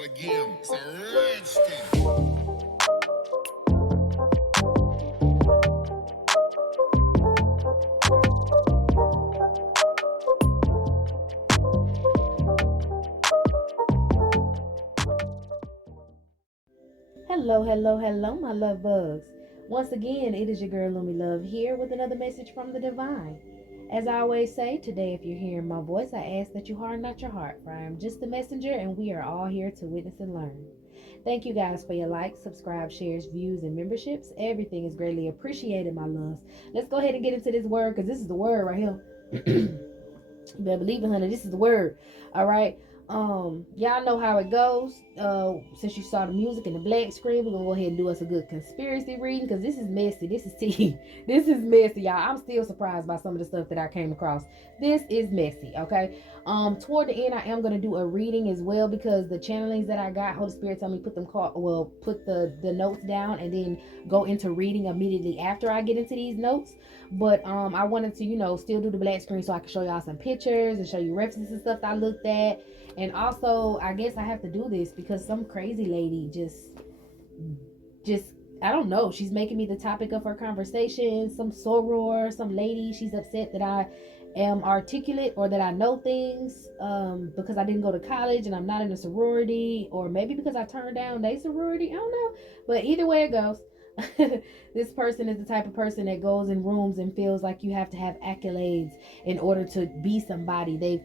start again. It's a rich thing. Hello, hello, hello, my love bugs. Once again, it is your girl Lumi Love here with another message from the divine. As I always say, today, if you're hearing my voice, I ask that you harden not your heart, for I am just a messenger and we are all here to witness and learn. Thank you guys for your likes, subscribe, shares, views, and memberships. Everything is greatly appreciated, my loves. Let's go ahead and get into this word because this is the word right here. You better believe it, honey. This is the word. All right. Y'all know how it goes. Since you saw the music and the black screen, we're gonna go ahead and do us a good conspiracy reading because this is messy. This is tea. This is messy, y'all. I'm still surprised by some of the stuff that I came across. This is messy, okay? Toward the end, I am gonna do a reading as well because the channelings that I got, Holy Spirit told me put them put the notes down and then go into reading immediately after I get into these notes. But I wanted to, still do the black screen so I can show y'all some pictures and show you references and stuff that I looked at. And also, I guess I have to do this because some crazy lady just I don't know. She's making me the topic of her conversation. Some soror, some lady. She's upset that I am articulate or that I know things because I didn't go to college and I'm not in a sorority, or maybe because I turned down a sorority. I don't know. But either way it goes, this person is the type of person that goes in rooms and feels like you have to have accolades in order to be somebody. They've,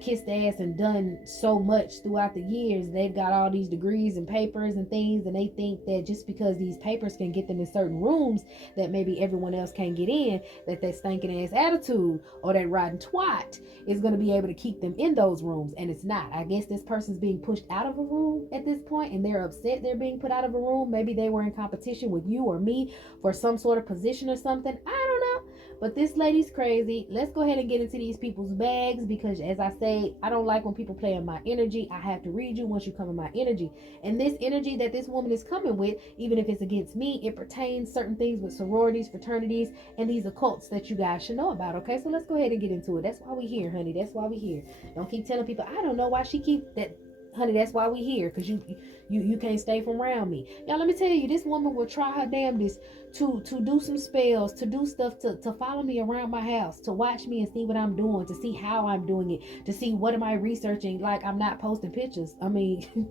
kissed ass and done so much throughout the years. They've got all these degrees and papers and things, and they think that just because these papers can get them in certain rooms that maybe everyone else can't get in, that stinking ass attitude or that rotten twat is going to be able to keep them in those rooms. And it's not. I guess this person's being pushed out of a room at this point and they're upset they're being put out of a room. Maybe they were in competition with you or me for some sort of position or something. I don't know. But this lady's crazy. Let's go ahead and get into these people's bags because, as I say, I don't like when people play in my energy. I have to read you once you come in my energy. And this energy that this woman is coming with, even if it's against me, it pertains certain things with sororities, fraternities, and these occults that you guys should know about. Okay, so let's go ahead and get into it. That's why we here, honey. That's why we here. Don't keep telling people I don't know why she keep that. Honey, that's why we here, because you can't stay from around me. Y'all, let me tell you, this woman will try her damnedest to do some spells, to do stuff, to follow me around my house, to watch me and see what I'm doing, to see how I'm doing it, to see what am I researching. Like, I'm not posting pictures. I mean,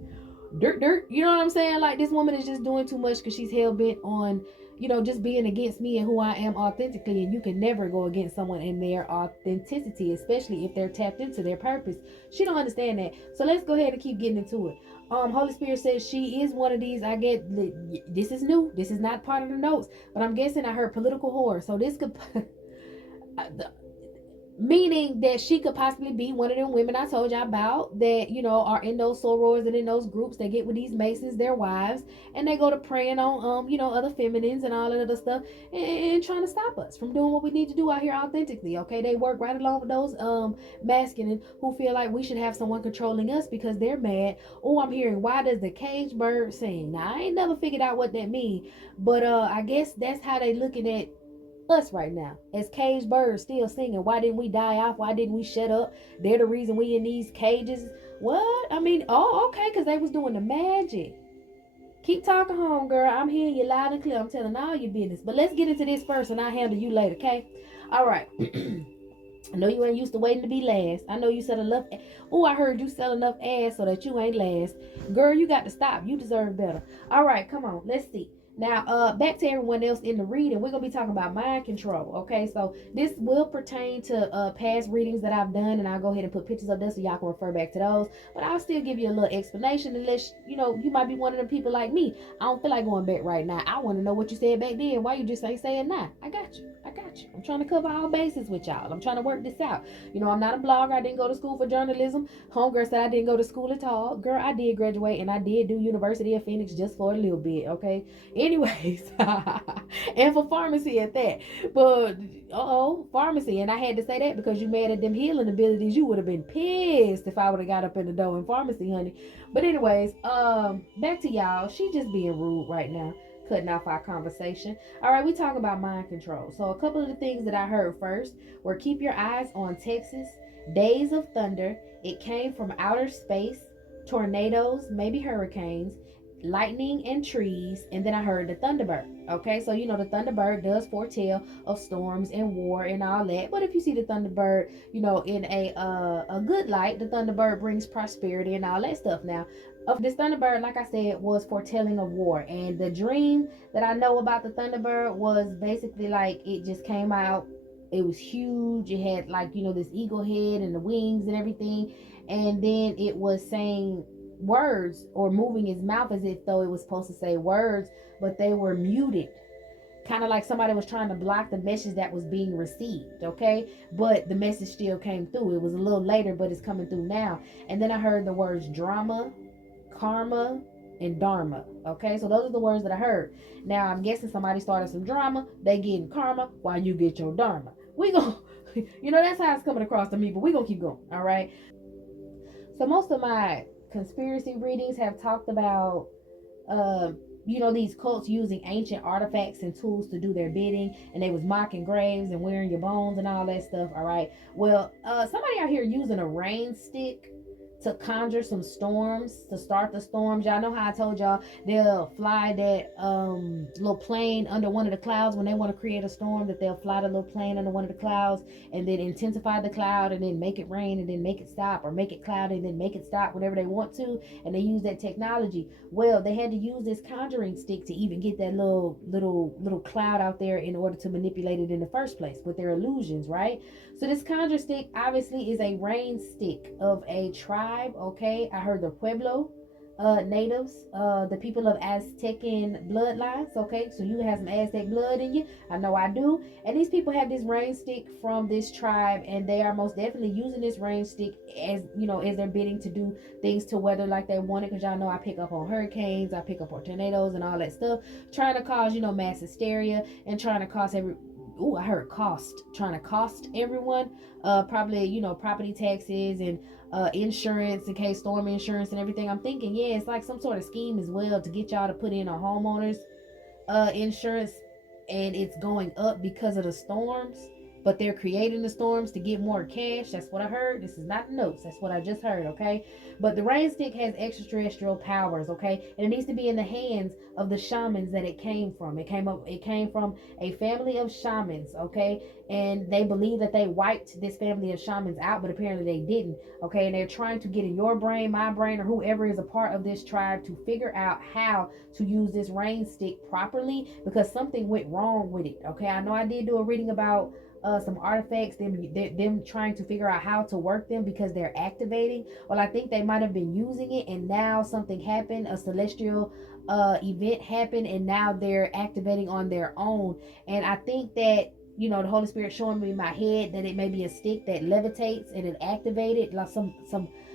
dirt, you know what I'm saying? Like, this woman is just doing too much because she's hell-bent on, just being against me and who I am authentically. And you can never go against someone in their authenticity, especially if they're tapped into their purpose. She don't understand that. So let's go ahead and keep getting into it. Holy Spirit says she is one of these. I get this is new. This is not part of the notes, but I'm guessing I heard political whore. So this could meaning that she could possibly be one of them women I told you about that, are in those sorors and in those groups that get with these masons, their wives, and they go to praying on other feminines and all that other stuff, and trying to stop us from doing what we need to do out here authentically. Okay, they work right along with those masculine who feel like we should have someone controlling us because they're mad. Oh, I'm hearing, why does the cage bird sing? Now I ain't never figured out what that means, but I guess that's how they looking at us right now as caged birds still singing. Why didn't we die off? Why didn't we shut up? They're the reason we in these cages. What? I mean, oh, okay, because they was doing the magic. Keep talking, home girl. I'm hearing you loud and clear. I'm telling all your business. But let's get into this first and I'll handle you later, okay? All right. I know you ain't used to waiting to be last. I know you said enough. Oh, I heard you sell enough ass so that you ain't last. Girl, you got to stop. You deserve better. All right, come on. Let's see. Now, back to everyone else in the reading, we're gonna be talking about mind control. Okay, so this will pertain to past readings that I've done, and I'll go ahead and put pictures of this so y'all can refer back to those. But I'll still give you a little explanation, unless you might be one of the people like me. I don't feel like going back right now. I want to know what you said back then. Why you just ain't saying now? I got you. I got you. I'm trying to cover all bases with y'all. I'm trying to work this out. I'm not a blogger. I didn't go to school for journalism. Homegirl said I didn't go to school at all. Girl, I did graduate and I did do University of Phoenix just for a little bit. Okay. Anyways, and for pharmacy at that. But pharmacy, and I had to say that because you mad at them healing abilities. You would have been pissed if I would have got up in the door in pharmacy, honey. But anyways, back to y'all. She just being rude right now, cutting off our conversation. All right, we talking about mind control. So a couple of the things that I heard first were keep your eyes on Texas, Days of Thunder. It came from outer space. tornadoes, maybe hurricanes, lightning and trees, and then I heard the thunderbird. Okay, so you know the thunderbird does foretell of storms and war and all that. But if you see the thunderbird, you know, in a good light, the thunderbird brings prosperity and all that stuff. Now, of this thunderbird, like I said, was foretelling of war, and the dream that I know about the thunderbird was basically like it just came out. It was huge. It had like, you know, this eagle head and the wings and everything, and then it was saying words or moving his mouth as if though it was supposed to say words, but they were muted, kind of like somebody was trying to block the message that was being received. Okay, but the message still came through. It was a little later, but it's coming through now. And then I heard the words drama, karma, and dharma. Okay, so those are the words that I heard. Now I'm guessing somebody started some drama, they getting karma while you get your dharma. We gonna you know, that's how it's coming across to me, but we gonna keep going. All right, so most of my conspiracy readings have talked about uh, you know, these cults using ancient artifacts and tools to do their bidding, and they was mocking graves and wearing your bones and all that stuff. All right, well, somebody out here using a rain stick to conjure some storms, to start the storms. Y'all know how I told y'all they'll fly that little plane under one of the clouds when they want to create a storm, that they'll fly the little plane under one of the clouds and then intensify the cloud and then make it rain and then make it stop, or make it cloudy and then make it stop whenever they want to. And they use that technology. Well, they had to use this conjuring stick to even get that little cloud out there in order to manipulate it in the first place with their illusions, right? So this conjure stick obviously is a rain stick of a tribe. Okay, I heard the Pueblo natives, the people of Aztecan bloodlines. Okay, so you have some Aztec blood in you. I know I do. And these people have this rain stick from this tribe, and they are most definitely using this rain stick as, you know, as they're bidding to do things to weather like they want it. Because y'all know I pick up on hurricanes, I pick up on tornadoes and all that stuff, trying to cause, you know, mass hysteria and trying to cause every. Ooh, I heard cost, trying to cost everyone, probably, you know, property taxes and insurance, in case storm insurance and everything. I'm thinking, yeah, it's like some sort of scheme as well to get y'all to put in a homeowner's insurance, and it's going up because of the storms, but they're creating the storms to get more cash. That's what I heard. This is not notes, that's what I just heard. Okay, but the rain stick has extraterrestrial powers. Okay, and it needs to be in the hands of the shamans that it came from. It came from a family of shamans. Okay, and they believe that they wiped this family of shamans out, but apparently they didn't. Okay, and they're trying to get in your brain, my brain, or whoever is a part of this tribe to figure out how to use this rain stick properly, because something went wrong with it. Okay, I know I did do a reading about some artifacts, them trying to figure out how to work them because they're activating. Well, I think they might have been using it, and now something happened, a celestial event happened, and now they're activating on their own. And I think that, you know, the Holy Spirit showing me in my head that it may be a stick that levitates and it activated like some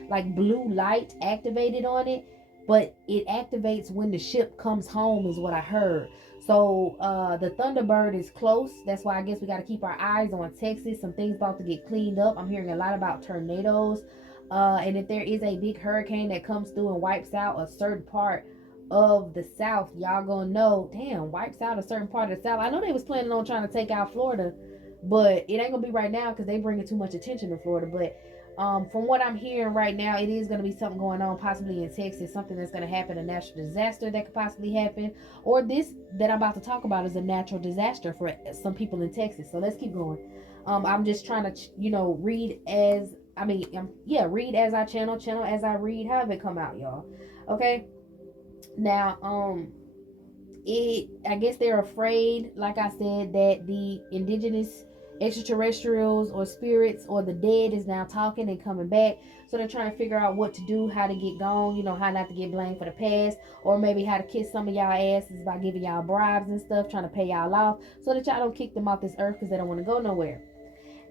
like blue light activated on it, but it activates when the ship comes home is what I heard. So the Thunderbird is close. That's why I guess we got to keep our eyes on Texas. Some things about to get cleaned up. I'm hearing a lot about tornadoes. And if there is a big hurricane that comes through and wipes out a certain part of the South, y'all gonna know, damn, wipes out a certain part of the South. I know they was planning on trying to take out Florida, but it ain't gonna be right now because they bringing too much attention to Florida. But from what I'm hearing right now, it is going to be something going on, possibly in Texas, something that's going to happen, a natural disaster that could possibly happen, or this that I'm about to talk about is a natural disaster for some people in Texas. So let's keep going. I'm just trying to, you know, read as read as I channel as I read, however it come out, y'all. Okay. Now, I guess they're afraid, like I said, that the indigenous extraterrestrials or spirits or the dead is now talking and coming back. So they're trying to figure out what to do, how to get gone, you know, how not to get blamed for the past, or maybe how to kiss some of y'all asses by giving y'all bribes and stuff, trying to pay y'all off so that y'all don't kick them off this earth because they don't want to go nowhere.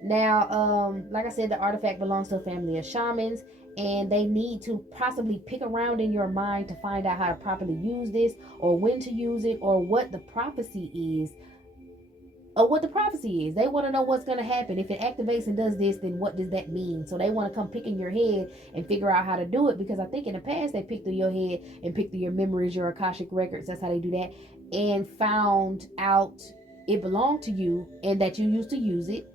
Now, like I said, the artifact belongs to a family of shamans, and they need to possibly pick around in your mind to find out how to properly use this, or when to use it, or what the prophecy is. They want to know what's going to happen. If it activates and does this, then what does that mean? So they want to come pick in your head and figure out how to do it, because I think in the past they picked through your head and picked through your memories, your Akashic records. That's how they do that, and found out it belonged to you and that you used to use it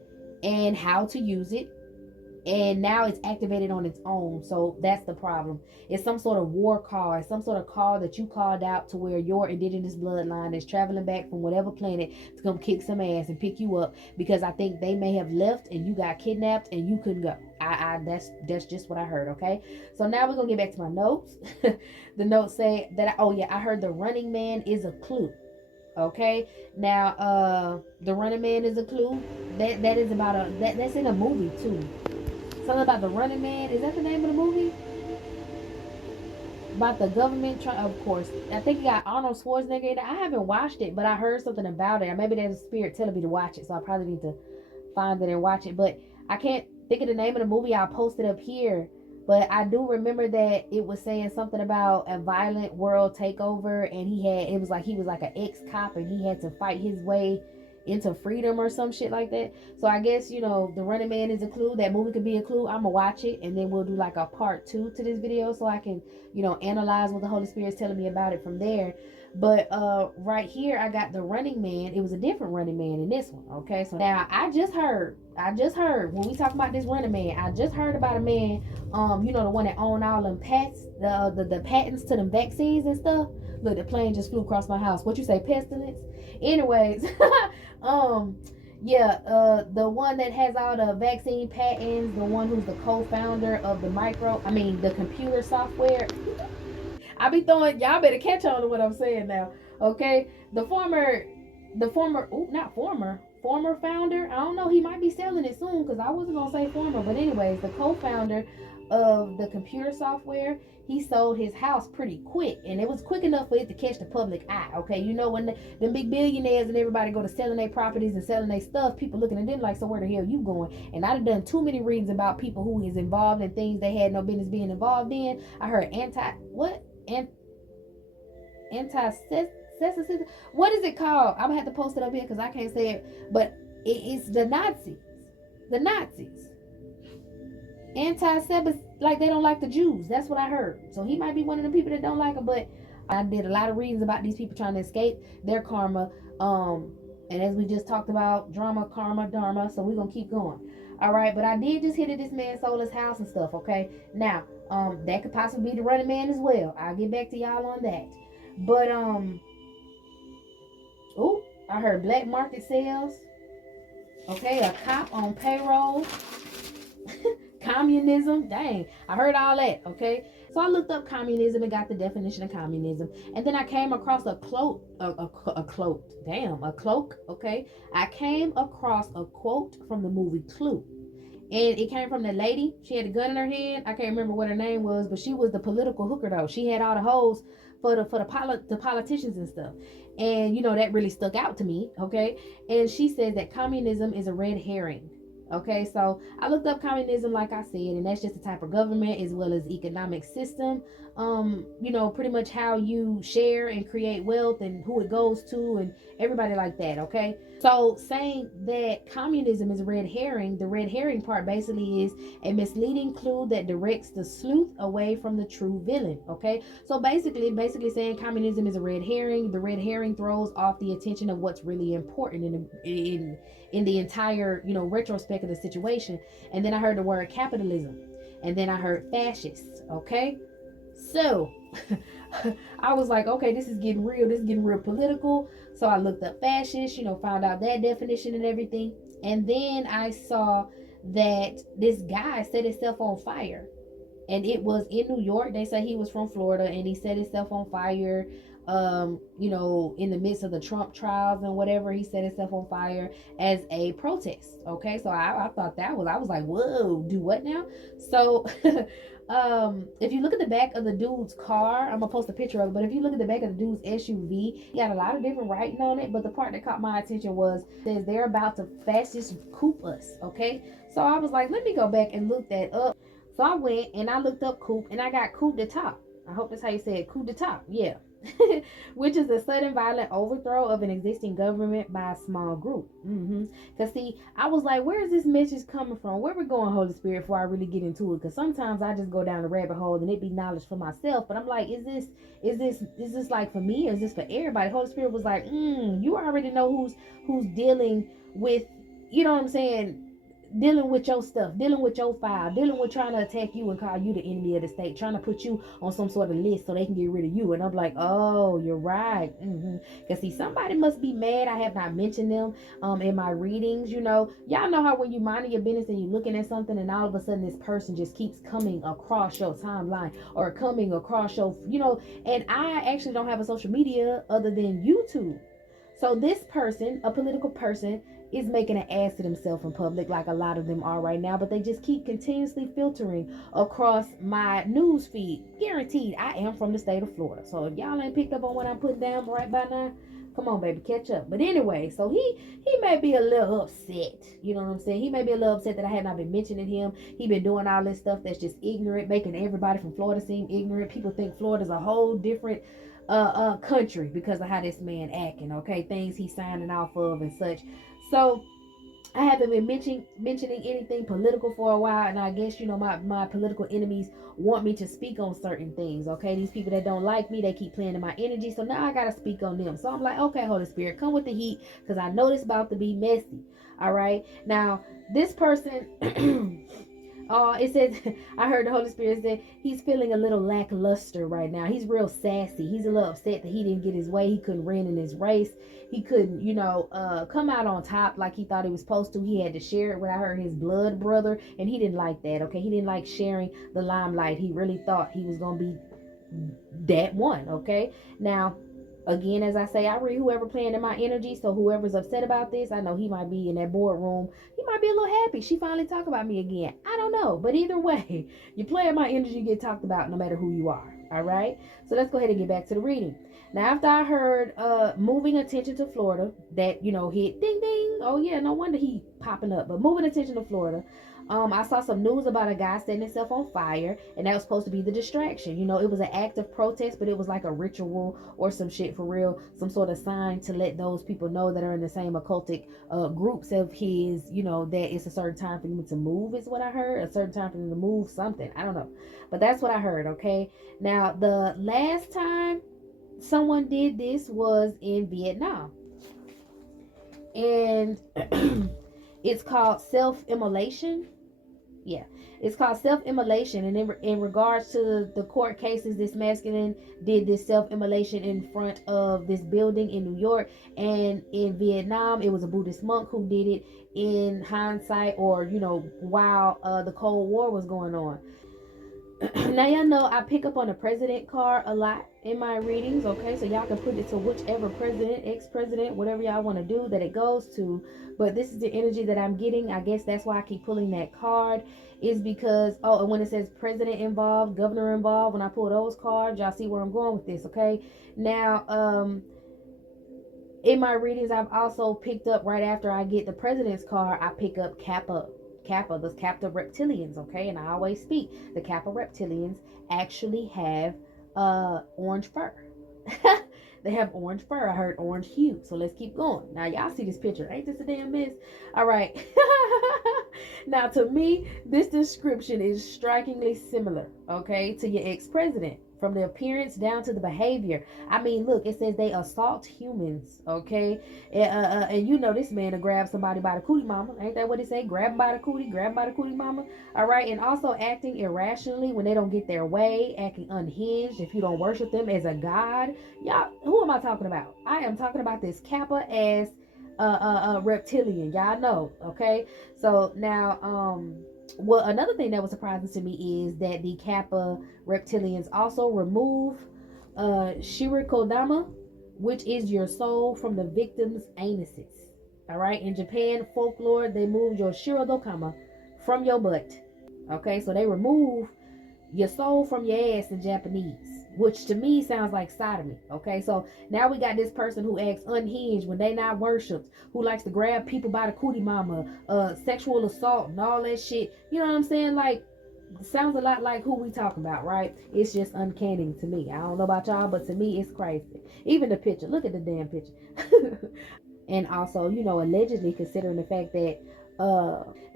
and how to use it. and now it's activated on its own. So that's the problem. It's some sort of war call. It's some sort of call that you called out to where your indigenous bloodline is traveling back from whatever planet to come kick some ass and pick you up, because I think they may have left and you got kidnapped and you couldn't go. That's just what I heard. Okay, so now we're gonna get back to my notes. The notes say that I heard the Running Man is a clue. Okay, now the Running Man is a clue. That is about that's in a movie too. Something about the Running Man. Is that the name of the movie? About the government trying, of course. I think you got Arnold Schwarzenegger in it. I haven't watched it, but I heard something about it. Or maybe there's a spirit telling me to watch it, so I probably need to find it and watch it. But I can't think of the name of the movie. I'll post it up here. But I do remember that it was saying something about a violent world takeover, and he was like an ex-cop, and he had to fight his way into freedom or some shit like that. So I guess, the Running Man is a clue. That movie could be a clue. I'm gonna watch it, and then we'll do like a part 2 to this video, so I can analyze what the Holy Spirit's telling me about it from there. But right here I got the Running Man. It was a different Running Man in this one. Okay, so now I just heard when we talk about this Running Man, I just heard about a man, the one that owned all them the patents to them vaccines and stuff. Look, the plane just flew across my house. What you say, pestilence? Anyways, the one that has all the vaccine patents, the one who's the co-founder of the computer software. I be throwing, y'all better catch on to what I'm saying now. Okay, former founder. I don't know, he might be selling it soon, because I wasn't gonna say former, but anyways, the co-founder of the computer software, he sold his house pretty quick, and it was quick enough for it to catch the public eye. Okay, when the big billionaires and everybody go to selling their properties and selling their stuff, people looking at them like, so where the hell you going? And I've done too many readings about people who is involved in things they had no business being involved in. I heard anti-cessation. What is it called? I'm gonna have to post it up here because I can't say it, but it's the Nazis. Anti-Semitic, like they don't like the Jews. That's what I heard. So he might be one of the people that don't like them. But I did a lot of readings about these people trying to escape their karma. And as we just talked about, drama, karma, dharma. So we're gonna keep going. All right, but I did just hit it. This man sold his house and stuff. Okay, now that could possibly be the Running Man as well. I'll get back to y'all on that. But I heard black market sales. Okay, a cop on payroll. Communism, dang, I heard all that. Okay, so I looked up communism and got the definition of communism, and then I came across a cloak. Okay, I came across a quote from the movie Clue, and it came from the lady. She had a gun in her hand. I can't remember what her name was, but she was the political hooker though. She had all the hoes for the politicians and stuff, and that really stuck out to me. Okay, and she says that communism is a red herring. Okay, so I looked up communism, like I said, and that's just a type of government as well as economic system. Pretty much how you share and create wealth and who it goes to and everybody like that. Okay, so saying that communism is a red herring, the red herring part basically is a misleading clue that directs the sleuth away from the true villain. Okay, so basically saying communism is a red herring. The red herring throws off the attention of what's really important in the entire retrospect of the situation. And then I heard the word capitalism, and then I heard fascists. Okay, so I was like, okay, this is getting real political. So I looked up fascist, found out that definition and everything. And then I saw that this guy set himself on fire, and it was in New York. They say he was from Florida, and he set himself on fire in the midst of the Trump trials and whatever. He set himself on fire as a protest. Okay, so I thought I was like, whoa, do what now? So if you look at the back of the dude's car, I'm gonna post a picture of it, but if you look at the back of the dude's SUV, he got a lot of different writing on it, but the part that caught my attention was says they're about to fascist coup us. Okay, so I was like, let me go back and look that up. So I went and I looked up coup, and I got coup d'etat. I hope that's how you say it, coup d'etat. Yeah. Which is the sudden violent overthrow of an existing government by a small group. Because see, I was like, where is this message coming from? Where we going, Holy Spirit, before I really get into it? Because sometimes I just go down the rabbit hole and it be knowledge for myself. But I'm like, is this like for me, or is this for everybody? Holy Spirit was like, you already know who's dealing with, you know what I'm saying, dealing with your stuff, dealing with your file, dealing with trying to attack you and call you the enemy of the state, trying to put you on some sort of list so they can get rid of you. And I'm like, oh, you're right. Because see, somebody must be mad I have not mentioned them in my readings. Y'all know how when you minding your business and you're looking at something and all of a sudden this person just keeps coming across your timeline or coming across your. And I actually don't have a social media other than YouTube. So this person, a political person, is making an ass of themselves in public, like a lot of them are right now, but they just keep continuously filtering across my news feed. Guaranteed, I am from the state of Florida. So if y'all ain't picked up on what I'm putting down right by now, come on, baby, catch up. But anyway, so he may be a little upset. You know what I'm saying? He may be a little upset that I had not been mentioning him. He been doing all this stuff that's just ignorant, making everybody from Florida seem ignorant. People think Florida's a whole different country because of how this man acting, okay? Things he's signing off of and such. So I haven't been mentioning anything political for a while, and I guess my political enemies want me to speak on certain things. Okay, these people that don't like me, they keep playing in my energy, so now I gotta speak on them. So I'm like, okay, Holy Spirit, come with the heat, because I know this about to be messy. All right, now this person. Oh, it says, I heard the Holy Spirit say he's feeling a little lackluster right now. He's real sassy. He's a little upset that he didn't get his way. He couldn't win in his race. He couldn't, come out on top like he thought he was supposed to. He had to share it with, I heard, his blood brother, and he didn't like that, okay? He didn't like sharing the limelight. He really thought he was going to be that one, okay? Now, again, as I say, I read whoever playing in my energy. So whoever's upset about this, I know he might be in that boardroom. He might be a little happy. She finally talked about me again. I don't know. But either way, you play in my energy, you get talked about no matter who you are. All right. So let's go ahead and get back to the reading. Now, after I heard moving attention to Florida, that, hit ding ding. Oh, yeah, no wonder he popping up. But moving attention to Florida. I saw some news about a guy setting himself on fire, and that was supposed to be the distraction. It was an act of protest, but it was like a ritual or some shit for real, some sort of sign to let those people know that are in the same occultic groups of his, that it's a certain time for them to move, is what I heard. A certain time for them to move something. I don't know. But that's what I heard, okay? Now, the last time someone did this was in Vietnam. And it's called self-immolation. Yeah, it's called self-immolation. And in regards to the court cases, this masculine did this self-immolation in front of this building in New York. And in Vietnam, it was a Buddhist monk who did it in hindsight, or while the Cold War was going on. Now y'all know I pick up on the president card a lot in my readings, okay? So y'all can put it to whichever president, ex-president, whatever y'all want to do that it goes to. But this is the energy that I'm getting. I guess that's why I keep pulling that card, is because, and when it says president involved, governor involved, when I pull those cards, y'all see where I'm going with this, okay? Now, in my readings, I've also picked up, right after I get the president's card, I pick up Kappa, the Kappa reptilians, okay? And I always speak, the Kappa reptilians actually have orange fur. They have orange fur. I heard orange hue. So let's keep going. Now y'all see this picture. Ain't this a damn mess? All right. Now to me, this description is strikingly similar, okay, to your ex-president. From the appearance down to the behavior. I mean, look, it says they assault humans, okay? And this man to grab somebody by the cootie mama. Ain't that what it say? Grab him by the cootie, grab him by the cootie mama. All right, and also acting irrationally when they don't get their way, acting unhinged if you don't worship them as a god. Y'all, who am I talking about? I am talking about this Kappa as reptilian. Y'all know, okay? So now, well, another thing that was surprising to me is that the Kappa reptilians also remove shirikodama, which is your soul, from the victim's anuses. All right, in Japan folklore, they move your shirodokama from your butt. Okay, so they remove your soul from your ass in Japanese, which to me sounds like sodomy. Okay, so now we got this person who acts unhinged when they not worshipped, who likes to grab people by the cootie mama, sexual assault and all that shit. You know what I'm saying? Like, sounds a lot like who we talking about, right? It's just uncanny to me. I don't know about y'all, but to me it's crazy. Even the picture, look at the damn picture. And also, allegedly, considering the fact that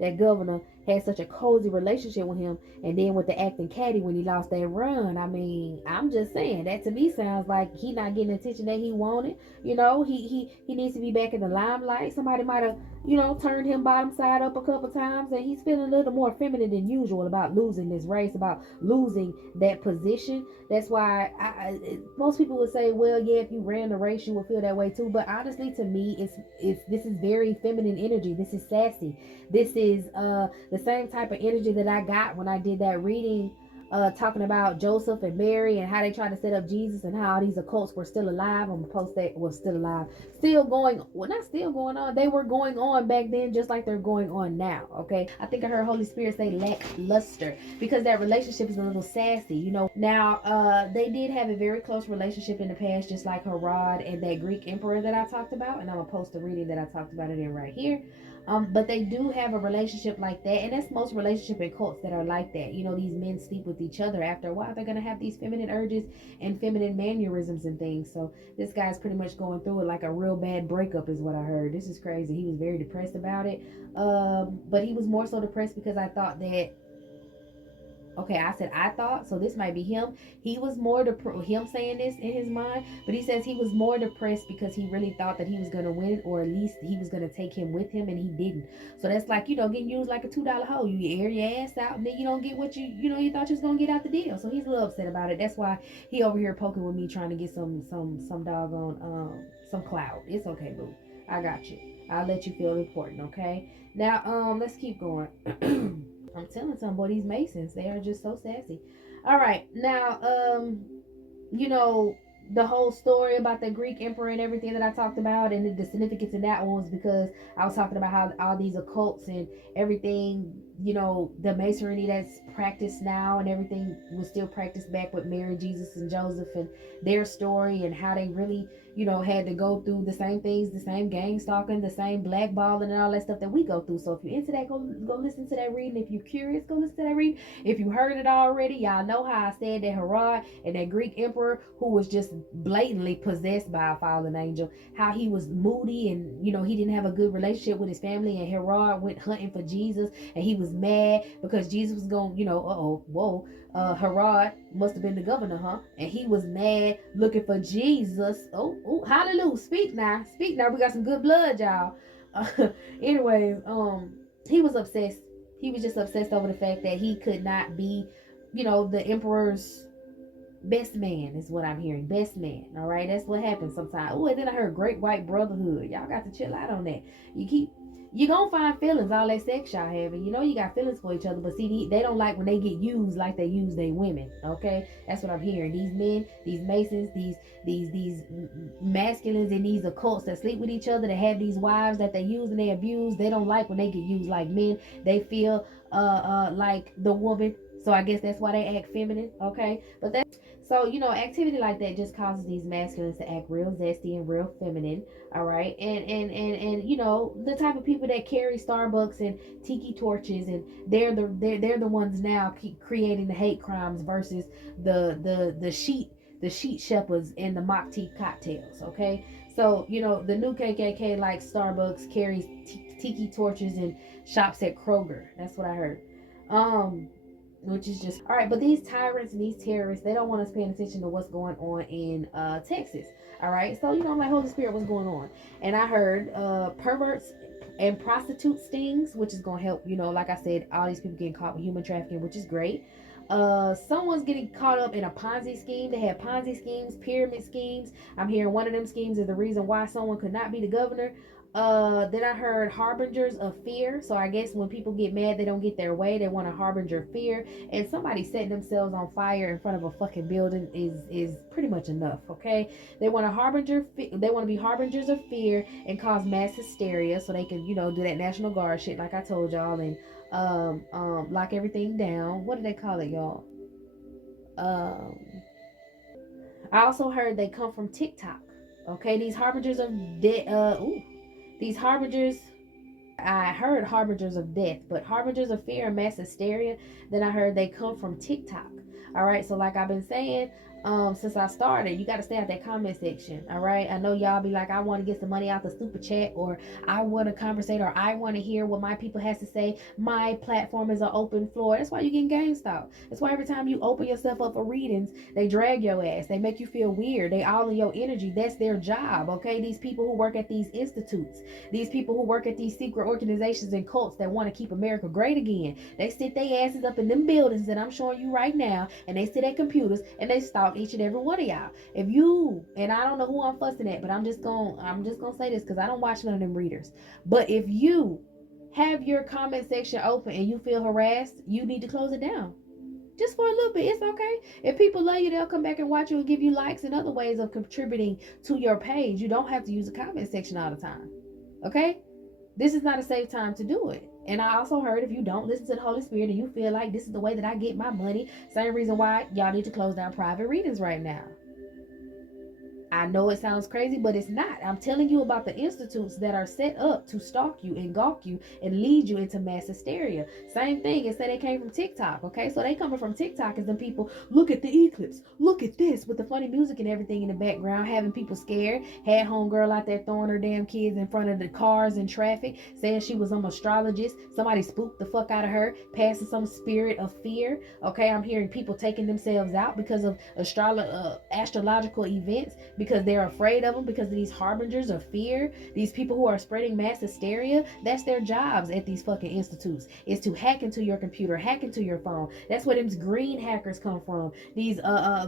that governor had such a cozy relationship with him, and then with the acting catty when he lost that run. I mean, I'm just saying that to me sounds like he not getting the attention that he wanted. You know, he needs to be back in the limelight. Somebody might have, you know, turned him bottom side up a couple times, and he's feeling a little more feminine than usual about losing this race, about losing that position. That's why most people would say, well, yeah, if you ran the race, you would feel that way too. But honestly, to me, it's this is very feminine energy. This is sassy. This is the same type of energy that I got when I did that reading, talking about Joseph and Mary and how they tried to set up Jesus and how these occults were still alive. I'm gonna post that was still alive, still going. Well, not still going on. They were going on back then, just like they're going on now. Okay, I think I heard Holy Spirit say lackluster because that relationship is a little sassy. You know, now they did have a very close relationship in the past, just like Herod and that Greek emperor that I talked about, and I'm gonna post the reading that I talked about it in right here. But they do have a relationship like that, and that's most relationship in cults that are like that. You know, these men sleep with each other. After a while, they're gonna have these feminine urges and feminine mannerisms and things. So this guy's pretty much going through it like a real bad breakup, is what I heard. This is crazy. He was very depressed about it, but he was more so depressed because I thought that. Okay, I said I thought, so this might be him. He was more him saying this in his mind, but he says he was more depressed because he really thought that he was gonna win, or at least he was gonna take him with him, and he didn't. So that's like, you know, getting used like a $2 hoe. You air your ass out, and then you don't get what you thought you was gonna get out the deal. So he's a little upset about it. That's why he over here poking with me, trying to get some doggone some clout. It's okay, boo. I got you. I'll let you feel important, okay? Now let's keep going. I'm telling some boy, these Masons, they are just so sassy. All right, now, you know, the whole story about the Greek emperor and everything that I talked about, and the significance in that one was because I was talking about how all these occults and everything, you know, the masonry that's practiced now and everything was still practiced back with Mary, Jesus, and Joseph, and their story, and how they really, you know, had to go through the same things, the same gang stalking, the same blackballing, and all that stuff that we go through. So if you're into that, go listen to that reading. If you're curious, go listen to that reading. If you heard it already, y'all know how I said that Herod and that Greek emperor, who was just blatantly possessed by a fallen angel, how he was moody, and you know, he didn't have a good relationship with his family, and Herod went hunting for Jesus, and he was mad because Jesus was going, you know, Herod must have been the governor, huh? And he was mad looking for Jesus. Oh, hallelujah. Speak now. Speak now. We got some good blood, y'all. Anyways, he was obsessed. He was just obsessed over the fact that he could not be, you know, the emperor's best man, is what I'm hearing. Best man. All right. That's what happens sometimes. Oh, and then I heard Great White Brotherhood. Y'all got to chill out on that. You gonna find feelings, all that sex y'all having. You know you got feelings for each other, but see, they don't like when they get used like they use their women. Okay, that's what I'm hearing. These men, these Masons, these masculines, and these occults that sleep with each other, that have these wives that they use and they abuse. They don't like when they get used like men. They feel like the woman. So I guess that's why they act feminine. Okay, but that's so, you know, activity like that just causes these masculines to act real zesty and real feminine. All right, and you know, the type of people that carry Starbucks and tiki torches, and they're the ones now keep creating the hate crimes versus the sheet shepherds and the mock tea cocktails. Okay, so you know, the new KKK, like Starbucks, carries tiki torches and shops at Kroger. That's what I heard. Which is just all right. But these tyrants and these terrorists, they don't want us paying attention to what's going on in Texas. All right, so you know, I'm like, Holy Spirit, what's going on? And I heard perverts and prostitute stings, which is gonna help. You know, like I said, all these people getting caught with human trafficking, which is great. Someone's getting caught up in a Ponzi scheme. They have Ponzi schemes, pyramid schemes. I'm hearing one of them schemes is the reason why someone could not be the governor. Then I heard harbingers of fear. So I guess when people get mad, they don't get their way. They want a harbinger of fear. And somebody setting themselves on fire in front of a fucking building is pretty much enough. Okay, they want a harbinger. They want to be harbingers of fear and cause mass hysteria, so they can, you know, do that National Guard shit like I told y'all, and lock everything down. What do they call it, y'all? I also heard they come from TikTok. Okay, these harbingers of these harbingers, I heard harbingers of death, but harbingers of fear and mass hysteria, then I heard they come from TikTok. All right, so like I've been saying, since I started. You got to stay out that comment section. All right. I know y'all be like, I want to get some money out the super chat, or I want to conversate, or I want to hear what my people has to say. My platform is an open floor. That's why you getting game stalked. That's why every time you open yourself up for readings, they drag your ass. They make you feel weird. They all in your energy. That's their job. Okay. These people who work at these institutes, these people who work at these secret organizations and cults that want to keep America great again, they sit their asses up in them buildings that I'm showing you right now, and they sit at computers and they stalk each and every one of y'all. If you, and I don't know who I'm fussing at, but I'm just gonna say this because I don't watch none of them readers. But if you have your comment section open and you feel harassed, you need to close it down. Just for a little bit. It's okay. If people love you, they'll come back and watch you and give you likes and other ways of contributing to your page. You don't have to use the comment section all the time. Okay? This is not a safe time to do it. And I also heard if you don't listen to the Holy Spirit and you feel like this is the way that I get my money, same reason why y'all need to close down private readings right now. I know it sounds crazy, but it's not. I'm telling you about the institutes that are set up to stalk you and gawk you and lead you into mass hysteria. Same thing as say they came from TikTok, okay? So they coming from TikTok as them people, look at the eclipse, look at this, with the funny music and everything in the background, having people scared. Had homegirl out there throwing her damn kids in front of the cars in traffic, saying she was an astrologist. Somebody spooked the fuck out of her, passing some spirit of fear, okay? I'm hearing people taking themselves out because of astrological events, because they're afraid of them, because of these harbingers of fear, these people who are spreading mass hysteria. That's their jobs at these fucking institutes, is to hack into your computer, hack into your phone. That's where them green hackers come from, these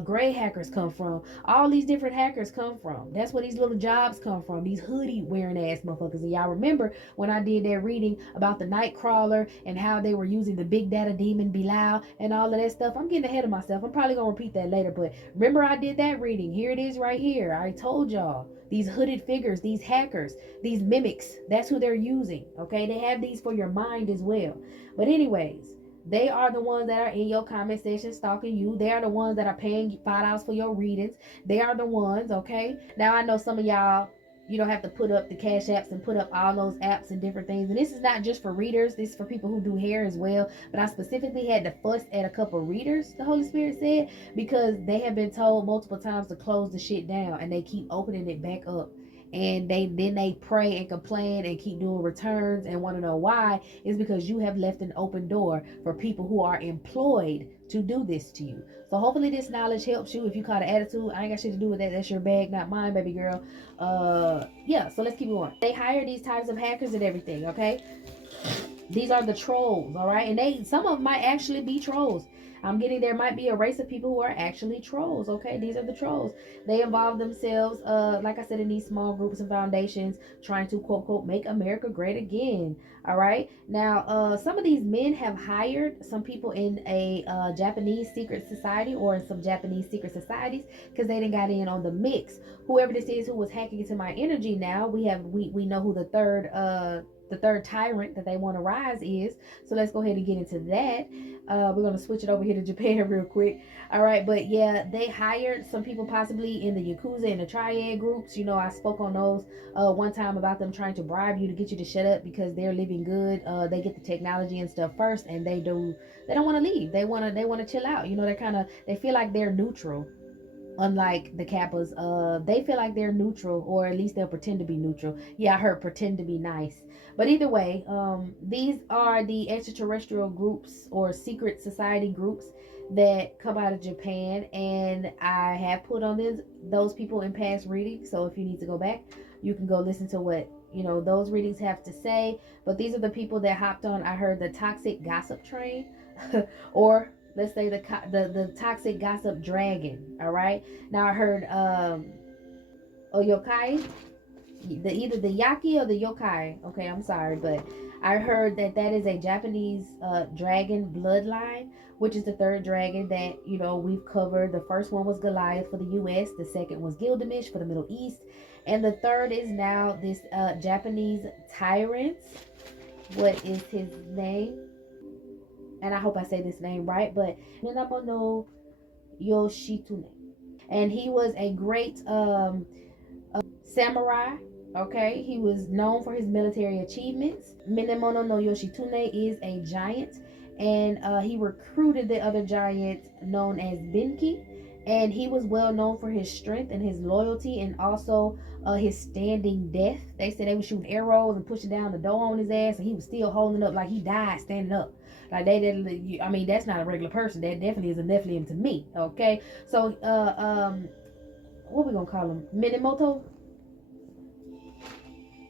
gray hackers come from, all these different hackers come from. That's where these little jobs come from, these hoodie wearing ass motherfuckers. And y'all remember when I did that reading about the Nightcrawler and how they were using the big data demon Belial and all of that stuff? I'm getting ahead of myself. I'm probably gonna repeat that later, but remember I did that reading. Here it is right here. I told y'all, these hooded figures, these hackers, these mimics, that's who they're using. Okay, they have these for your mind as well. But anyways, they are the ones that are in your comment section stalking you. They are the ones that are paying $5 for your readings. They are the ones. Okay, now I know some of y'all, you don't have to put up the cash apps and put up all those apps and different things. And this is not just for readers. This is for people who do hair as well. But I specifically had to fuss at a couple of readers, the Holy Spirit said, because they have been told multiple times to close the shit down and they keep opening it back up. And they pray and complain and keep doing returns and want to know why. Is because you have left an open door for people who are employed to do this to you. So hopefully this knowledge helps you. If you caught an attitude, I ain't got shit to do with that. That's your bag, not mine, baby girl. Yeah, so let's keep going. They hire these types of hackers and everything, okay? These are the trolls, all right? And some of them might actually be trolls. I'm getting there might be a race of people who are actually trolls, okay? These are the trolls. They involve themselves, like I said, in these small groups and foundations trying to, quote, quote, make America great again, all right? Now, some of these men have hired some people in a Japanese secret society or in some Japanese secret societies because they didn't got in on the mix. Whoever this is who was hacking into my energy now, we know who the third tyrant that they want to rise is. So let's go ahead and get into that. We're going to switch it over here to Japan real quick. All right. But yeah, they hired some people possibly in the Yakuza and the Triad groups. You know, I spoke on those one time about them trying to bribe you to get you to shut up because they're living good. They get the technology and stuff first, and they don't want to leave. They want to chill out. You know, they feel like they're neutral. Unlike the Kappas, they feel like they're neutral, or at least they'll pretend to be neutral. Yeah, I heard pretend to be nice. But either way, these are the extraterrestrial groups or secret society groups that come out of Japan, and I have put on those people in past readings. So if you need to go back, you can go listen to what those readings have to say. But these are the people that hopped on, I heard, the toxic gossip train, or let's say the toxic gossip dragon. All right. Now I heard Oyokai, either the Yaki or the Yokai. Okay, I'm sorry, but I heard that is a Japanese dragon bloodline, which is the third dragon that we've covered. The first one was Goliath for the U.S. The second was Gilgamesh for the Middle East, and the third is now this Japanese tyrant. What is his name? And I hope I say this name right, but Minamoto Yoshitsune. And he was a great samurai. Okay, he was known for his military achievements. Minamoto no Yoshitsune is a giant, and he recruited the other giant known as Benki. And he was well known for his strength and his loyalty, and also his standing death. They said they were shooting arrows and pushing down the door on his ass, and he was still holding up like he died standing up. Like they didn't. I mean, that's not a regular person. That definitely is a Nephilim to me. Okay, so what we gonna call him? Minamoto?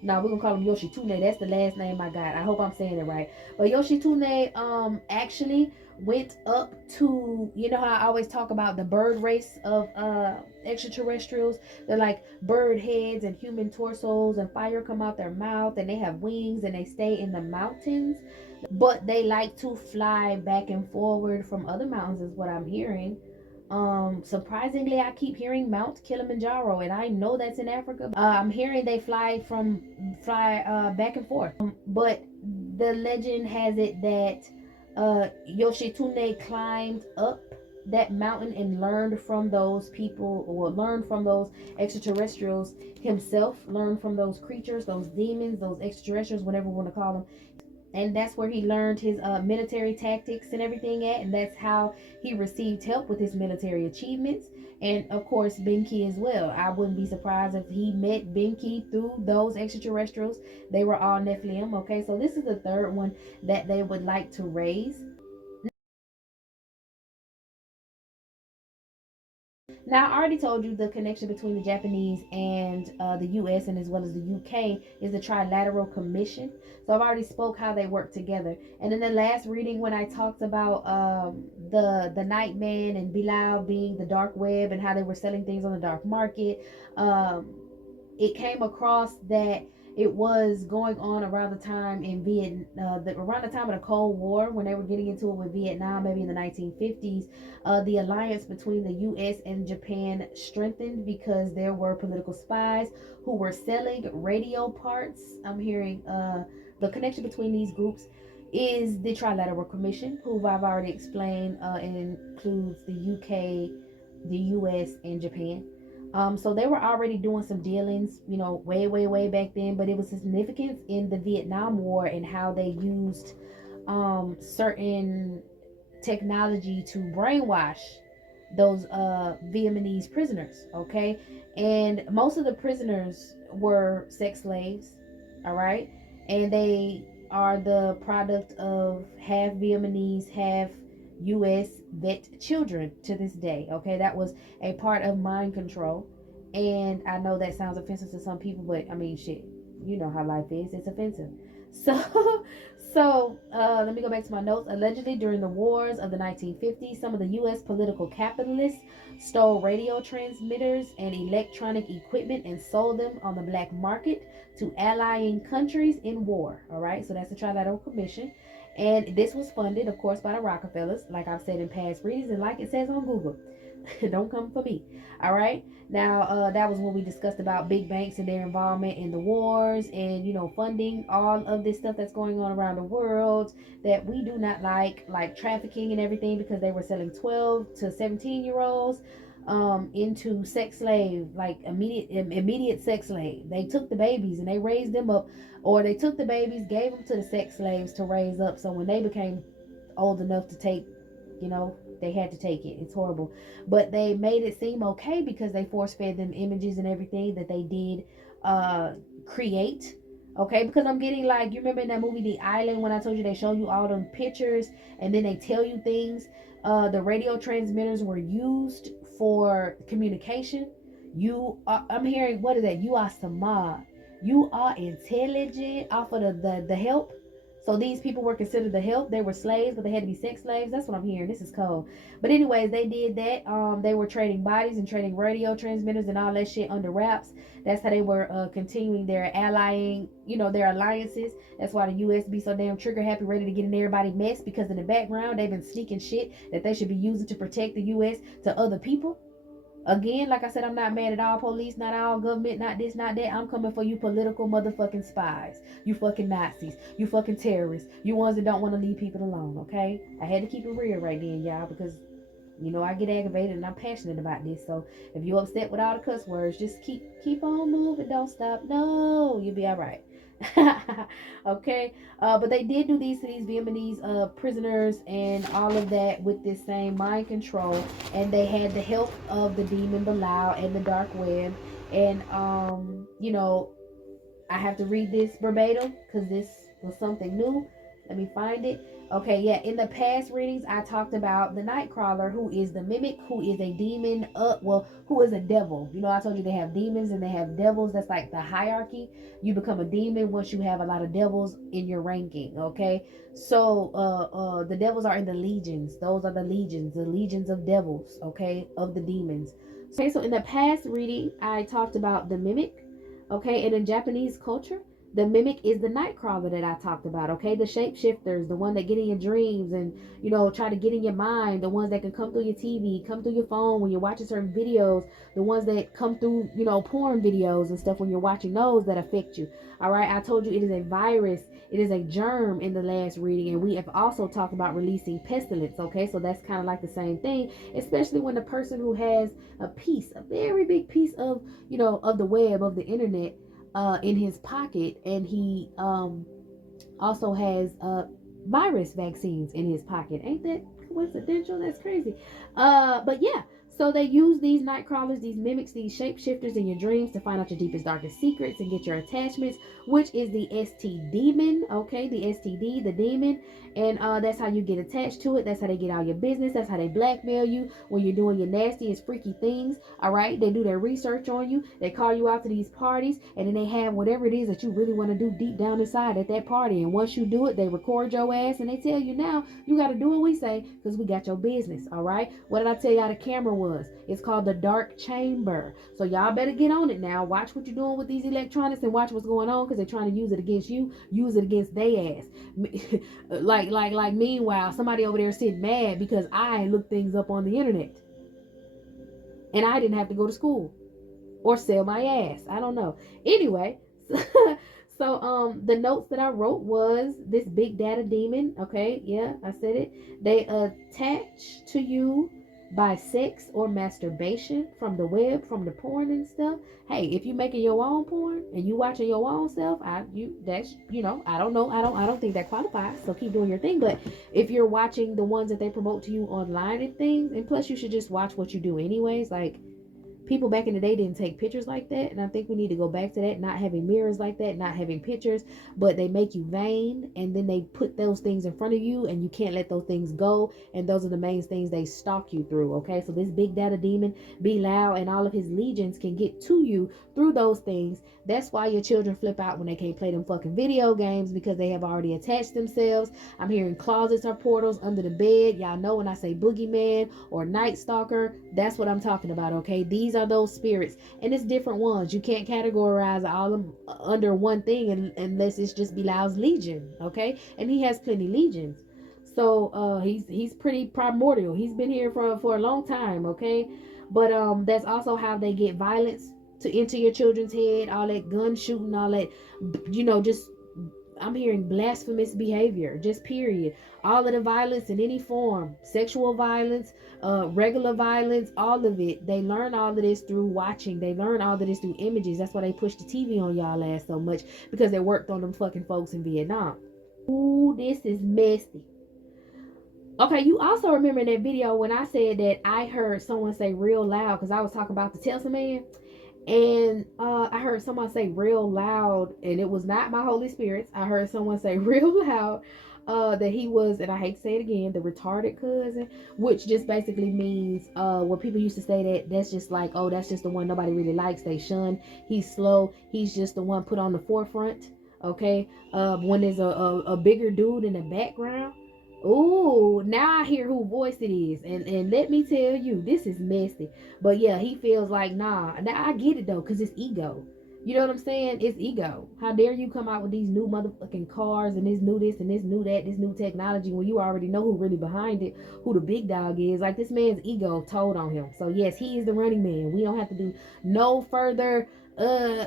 No, we're gonna call him Yoshitune. That's the last name I got. I hope I'm saying it right. But Yoshitune actually went up to, you know how I always talk about the bird race of extraterrestrials. They're like bird heads and human torsos, and fire come out their mouth, and they have wings, and they stay in the mountains. But they like to fly back and forward from other mountains, is what I'm hearing. Surprisingly, I keep hearing Mount Kilimanjaro, and I know that's in Africa. I'm hearing they fly back and forth. But the legend has it that Yoshitune climbed up that mountain and learned from those people, or learned from those extraterrestrials himself, learned from those creatures, those demons, those extraterrestrials, whatever we want to call them. And that's where he learned his military tactics and everything at, and that's how he received help with his military achievements. And of course, Benki as well. I wouldn't be surprised if he met Benki through those extraterrestrials. They were all Nephilim. Okay, so this is the third one that they would like to raise. Now, I already told you the connection between the Japanese and the U.S. and as well as the U.K. is the Trilateral Commission. So I've already spoke how they work together. And in the last reading, when I talked about the Nightman and Bilal being the dark web and how they were selling things on the dark market, it came across that it was going on around the time in around the time of the Cold War, when they were getting into it with Vietnam, maybe in the 1950s. The alliance between the U.S. and Japan strengthened because there were political spies who were selling radio parts. I'm hearing the connection between these groups is the Trilateral Commission, who I've already explained, and includes the UK, the US, and Japan. So they were already doing some dealings, way, way, way back then, but it was significant in the Vietnam War and how they used certain technology to brainwash those Vietnamese prisoners, okay? And most of the prisoners were sex slaves, all right? And they are the product of half Vietnamese, half US vet children to this day, okay? That was a part of mind control. And I know that sounds offensive to some people, but I mean, shit, you know how life is. It's offensive. So, let me go back to my notes. Allegedly, during the wars of the 1950s, some of the U.S. political capitalists stole radio transmitters and electronic equipment and sold them on the black market to allying countries in war. All right, so that's the Trilateral Commission. And this was funded, of course, by the Rockefellers, like I've said in past readings, and like it says on Google. Don't come for me. All right. Now, that was when we discussed about big banks and their involvement in the wars and, funding all of this stuff that's going on around the world that we do not like trafficking and everything, because they were selling 12 to 17-year-olds into sex slave, like immediate sex slave. They took the babies and they raised them up, or they took the babies, gave them to the sex slaves to raise up. So when they became old enough to take, they had to take it. It's horrible. But they made it seem okay because they force fed them images and everything that they did create. Okay, because I'm getting, like, you remember in that movie The Island, when I told you they show you all them pictures and then they tell you things. The radio transmitters were used for communication. I'm hearing, what is that? You are smart. You are intelligent off of the help. So these people were considered the help. They were slaves, but they had to be sex slaves. That's what I'm hearing. This is cold. But anyways, they did that. They were trading bodies and trading radio transmitters and all that shit under wraps. That's how they were continuing their allying, their alliances. That's why the U.S. be so damn trigger happy, ready to get in everybody's mess, because in the background they've been sneaking shit that they should be using to protect the U.S. to other people. Again, like I said, I'm not mad at all police, not all government, not this, not that. I'm coming for you political motherfucking spies. You fucking Nazis. You fucking terrorists. You ones that don't want to leave people alone, okay? I had to keep it real right then, y'all, because, I get aggravated and I'm passionate about this. So if you're upset with all the cuss words, just keep on moving. Don't stop. No, you'll be all right. Okay, but they did do these to these Vietnamese prisoners and all of that with this same mind control, and they had the help of the demon Belial and the dark web, and I have to read this verbatim because this was something new. Let me find it. Okay, yeah. In the past readings, I talked about the Nightcrawler, who is the mimic, who is a demon. Who is a devil. I told you they have demons and they have devils. That's like the hierarchy. You become a demon once you have a lot of devils in your ranking. Okay, so the devils are in the legions. Those are the legions of devils. Okay, of the demons. Okay, so in the past reading, I talked about the mimic. Okay, and in Japanese culture, the mimic is the nightcrawler that I talked about. Okay, the shapeshifters, the one that get in your dreams and try to get in your mind, the ones that can come through your TV, come through your phone when you're watching certain videos, the ones that come through porn videos and stuff when you're watching those that affect you. All right, I told you it is a virus, it is a germ in the last reading, and we have also talked about releasing pestilence. Okay, so that's kind of like the same thing, especially when the person who has a very big piece of of the web of the internet in his pocket, and he also has virus vaccines in his pocket. Ain't that coincidental? That's crazy. But yeah. So they use these night crawlers, these mimics, these shapeshifters in your dreams to find out your deepest, darkest secrets and get your attachments, which is the ST demon. Okay, the STD, the demon, and that's how you get attached to it. That's how they get all your business. That's how they blackmail you when you're doing your nastiest, freaky things. All right, they do their research on you. They call you out to these parties, and then they have whatever it is that you really want to do deep down inside at that party. And once you do it, they record your ass and they tell you now you got to do what we say because we got your business. All right, what did I tell y'all the camera was? It's called the dark chamber. So y'all better get on it now. Watch what you're doing with these electronics and watch what's going on because they're trying to use it against you, use it against their ass. like meanwhile, somebody over there sitting mad because I look things up on the internet and I didn't have to go to school or sell my ass. I don't know. Anyway, so the notes that I wrote was this big data demon. Okay, yeah, I said it. They attach to you by sex or masturbation from the web, from the porn and stuff. Hey, if you making your own porn and you watching your own self, I don't know. I don't think that qualifies. So keep doing your thing. But if you're watching the ones that they promote to you online and things, and plus you should just watch what you do anyways, like people back in the day didn't take pictures like that, and I think we need to go back to that, not having mirrors like that, not having pictures, but they make you vain, and then they put those things in front of you and you can't let those things go, and those are the main things they stalk you through. Okay, so this big data demon Belial and all of his legions can get to you through those things. That's why your children flip out when they can't play them fucking video games, because they have already attached themselves. I'm hearing closets or portals under the bed. Y'all know when I say boogeyman or night stalker, that's what I'm talking about. Okay, these are those spirits, and it's different ones. You can't categorize all of them under one thing unless it's just Belial's legion. Okay, and he has plenty legions. So he's pretty primordial. He's been here for a long time. Okay, but that's also how they get violence to enter your children's head, all that gun shooting, all that, just I'm hearing blasphemous behavior, just period. All of the violence in any form, sexual violence, regular violence, all of it. They learn all of this through watching. They learn all of this through images. That's why they push the TV on y'all ass so much, because they worked on them fucking folks in Vietnam. Ooh, this is messy. Okay, you also remember in that video when I said that I heard someone say real loud, because I was talking about the Tesla man, and I heard someone say real loud, and it was not my Holy Spirits. I heard someone say real loud that he was, and I hate to say it again, the retarded cousin, which just basically means what people used to say, that's just like, oh, that's just the one nobody really likes, they shun. He's slow. He's just the one put on the forefront. Okay, when there's a bigger dude in the background. Ooh, now I hear who voice it is, and let me tell you, this is messy. But yeah, he feels like, nah. Now I get it though, cause it's ego. You know what I'm saying? It's ego. How dare you come out with these new motherfucking cars and this new this and this new that, this new technology, when you already know who really behind it, who the big dog is. Like, this man's ego told on him. So yes, he is the running man. We don't have to do no further uh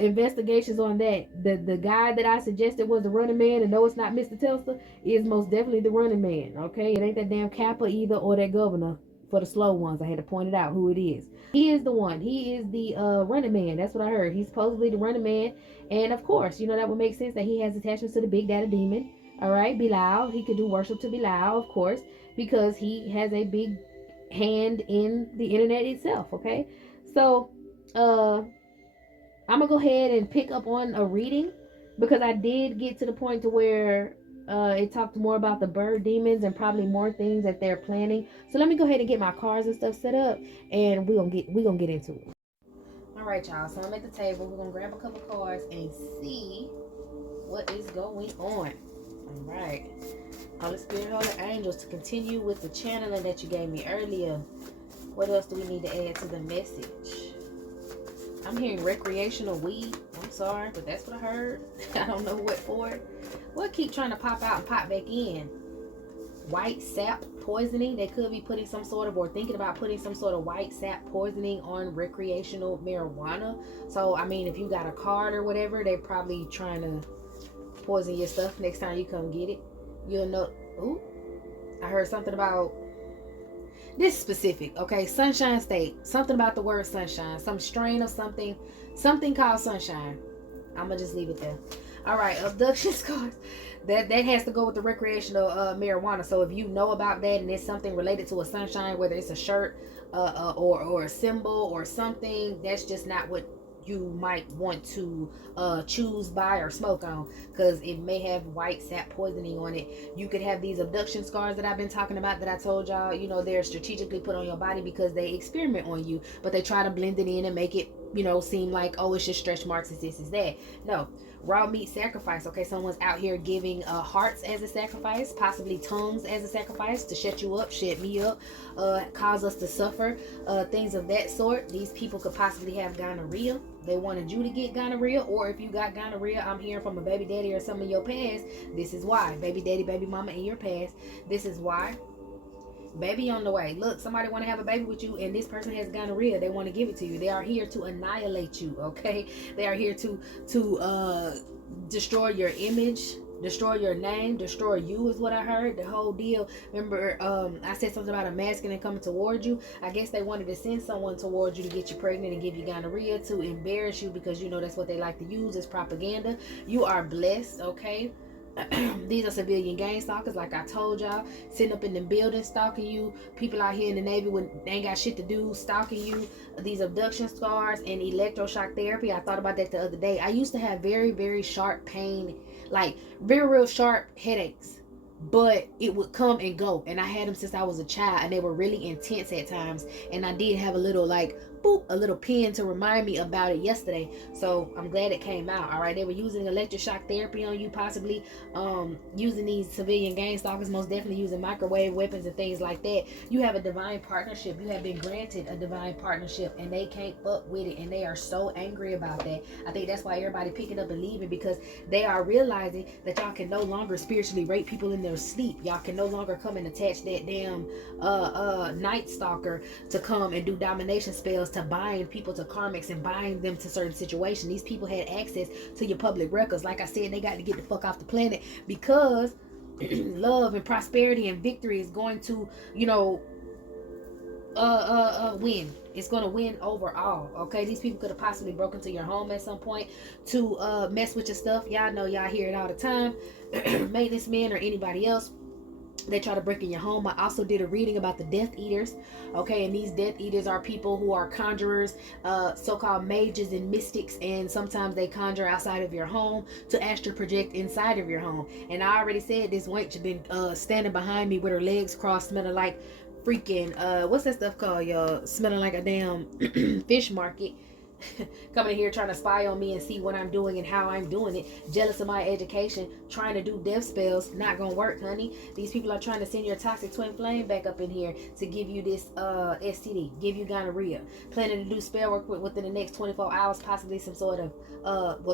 investigations on that. The guy that I suggested was the running man, and no, it's not Mr. Tesla, is most definitely the running man. Okay, it ain't that damn Kappa either, or that governor For the slow ones, I had to point it out who it is. He is the one. He is the running man. That's what I heard. He's supposedly the running man. And of course, that would make sense that he has attachments to the Big Daddy Demon. All right, Belial. He could do worship to Belial, of course, because he has a big hand in the internet itself. Okay, so I'm gonna go ahead and pick up on a reading because I did get to the point to where it talked more about the bird demons and probably more things that they're planning. So let me go ahead and get my cards and stuff set up, and we gonna get into it. All right, y'all. So I'm at the table. We're gonna grab a couple cards and see what is going on. All right. Holy Spirit, Holy Angels, to continue with the channeling that you gave me earlier. What else do we need to add to the message? I'm hearing recreational weed. I'm sorry, but that's what I heard. I don't know what for. What keep trying to pop out and pop back in? White sap poisoning. They could be putting some sort of, or thinking about putting some sort of white sap poisoning on recreational marijuana. So, I mean, if you got a card or whatever, they're probably trying to poison your stuff next time you come get it. You'll know. Ooh, I heard something about this specific, okay? Sunshine State. Something about the word sunshine. Some strain of something called sunshine. I'm gonna just leave it there. All right, abduction scars. That has to go with the recreational marijuana. So if you know about that and it's something related to a sunshine, whether it's a shirt or a symbol or something, that's just not what you might want to choose, buy, or smoke on, because it may have white sap poisoning on it. You could have these abduction scars that I've been talking about, that I told y'all, they're strategically put on your body because they experiment on you, but they try to blend it in and make it seem like, oh, it's just stretch marks, it's this, is that. No. Raw meat sacrifice. Okay, someone's out here giving hearts as a sacrifice, possibly tongues as a sacrifice to shut you up, shut me up, cause us to suffer, things of that sort. These people could possibly have gonorrhea. They wanted you to get gonorrhea, or if you got gonorrhea, I'm hearing from a baby daddy or some of your past. This is why. Baby daddy, baby mama in your past. This is why. Baby on the way. Look, somebody want to have a baby with you and this person has gonorrhea. They want to give it to you. They are here to annihilate you, okay? They are here to destroy your image, destroy your name, destroy you is what I heard. The whole deal. Remember, I said something about a masculine coming towards you. I guess they wanted to send someone towards you to get you pregnant and give you gonorrhea, to embarrass you, because that's what they like to use as propaganda. You are blessed, okay? These are civilian gang stalkers, like I told y'all, sitting up in the building stalking you. People out here in the Navy when they ain't got shit to do stalking you. These abduction scars and electroshock therapy. I thought about that the other day. I used to have very, very sharp pain, like very real sharp headaches, but it would come and go, and I had them since I was a child, and they were really intense at times. And I did have a little boop, a little pin to remind me about it yesterday. So I'm glad it came out. All right, they were using electroshock therapy on you, possibly using these civilian gang stalkers, most definitely using microwave weapons and things like that. You have a divine partnership. You have been granted a divine partnership, and they can't fuck with it, and they are so angry about that. I think that's why everybody picking up and leaving, because they are realizing that y'all can no longer spiritually rape people in their sleep. Y'all can no longer come and attach that damn night stalker to come and do domination spells, to bind people to karmics and bind them to certain situations. These people had access to your public records. Like I said, they got to get the fuck off the planet, because love and prosperity and victory is going to win. It's going to win overall. Okay, these people could have possibly broken into your home at some point to mess with your stuff. Y'all know, y'all hear it all the time. Maintenance men or anybody else, they try to break in your home. I also did a reading about the Death Eaters. Okay, and these Death Eaters are people who are conjurers, so-called mages and mystics, and sometimes they conjure outside of your home to astral project inside of your home. And I already said this wench been standing behind me with her legs crossed, smelling like freaking what's that stuff called, y'all? Smelling like a damn fish market. Coming here trying to spy on me and see what I'm doing and how I'm doing it. Jealous of my education, trying to do death spells. Not gonna work, honey. These people are trying to send your toxic twin flame back up in here to give you this STD, give you gonorrhea. Planning to do spell work within the next 24 hours, possibly some sort of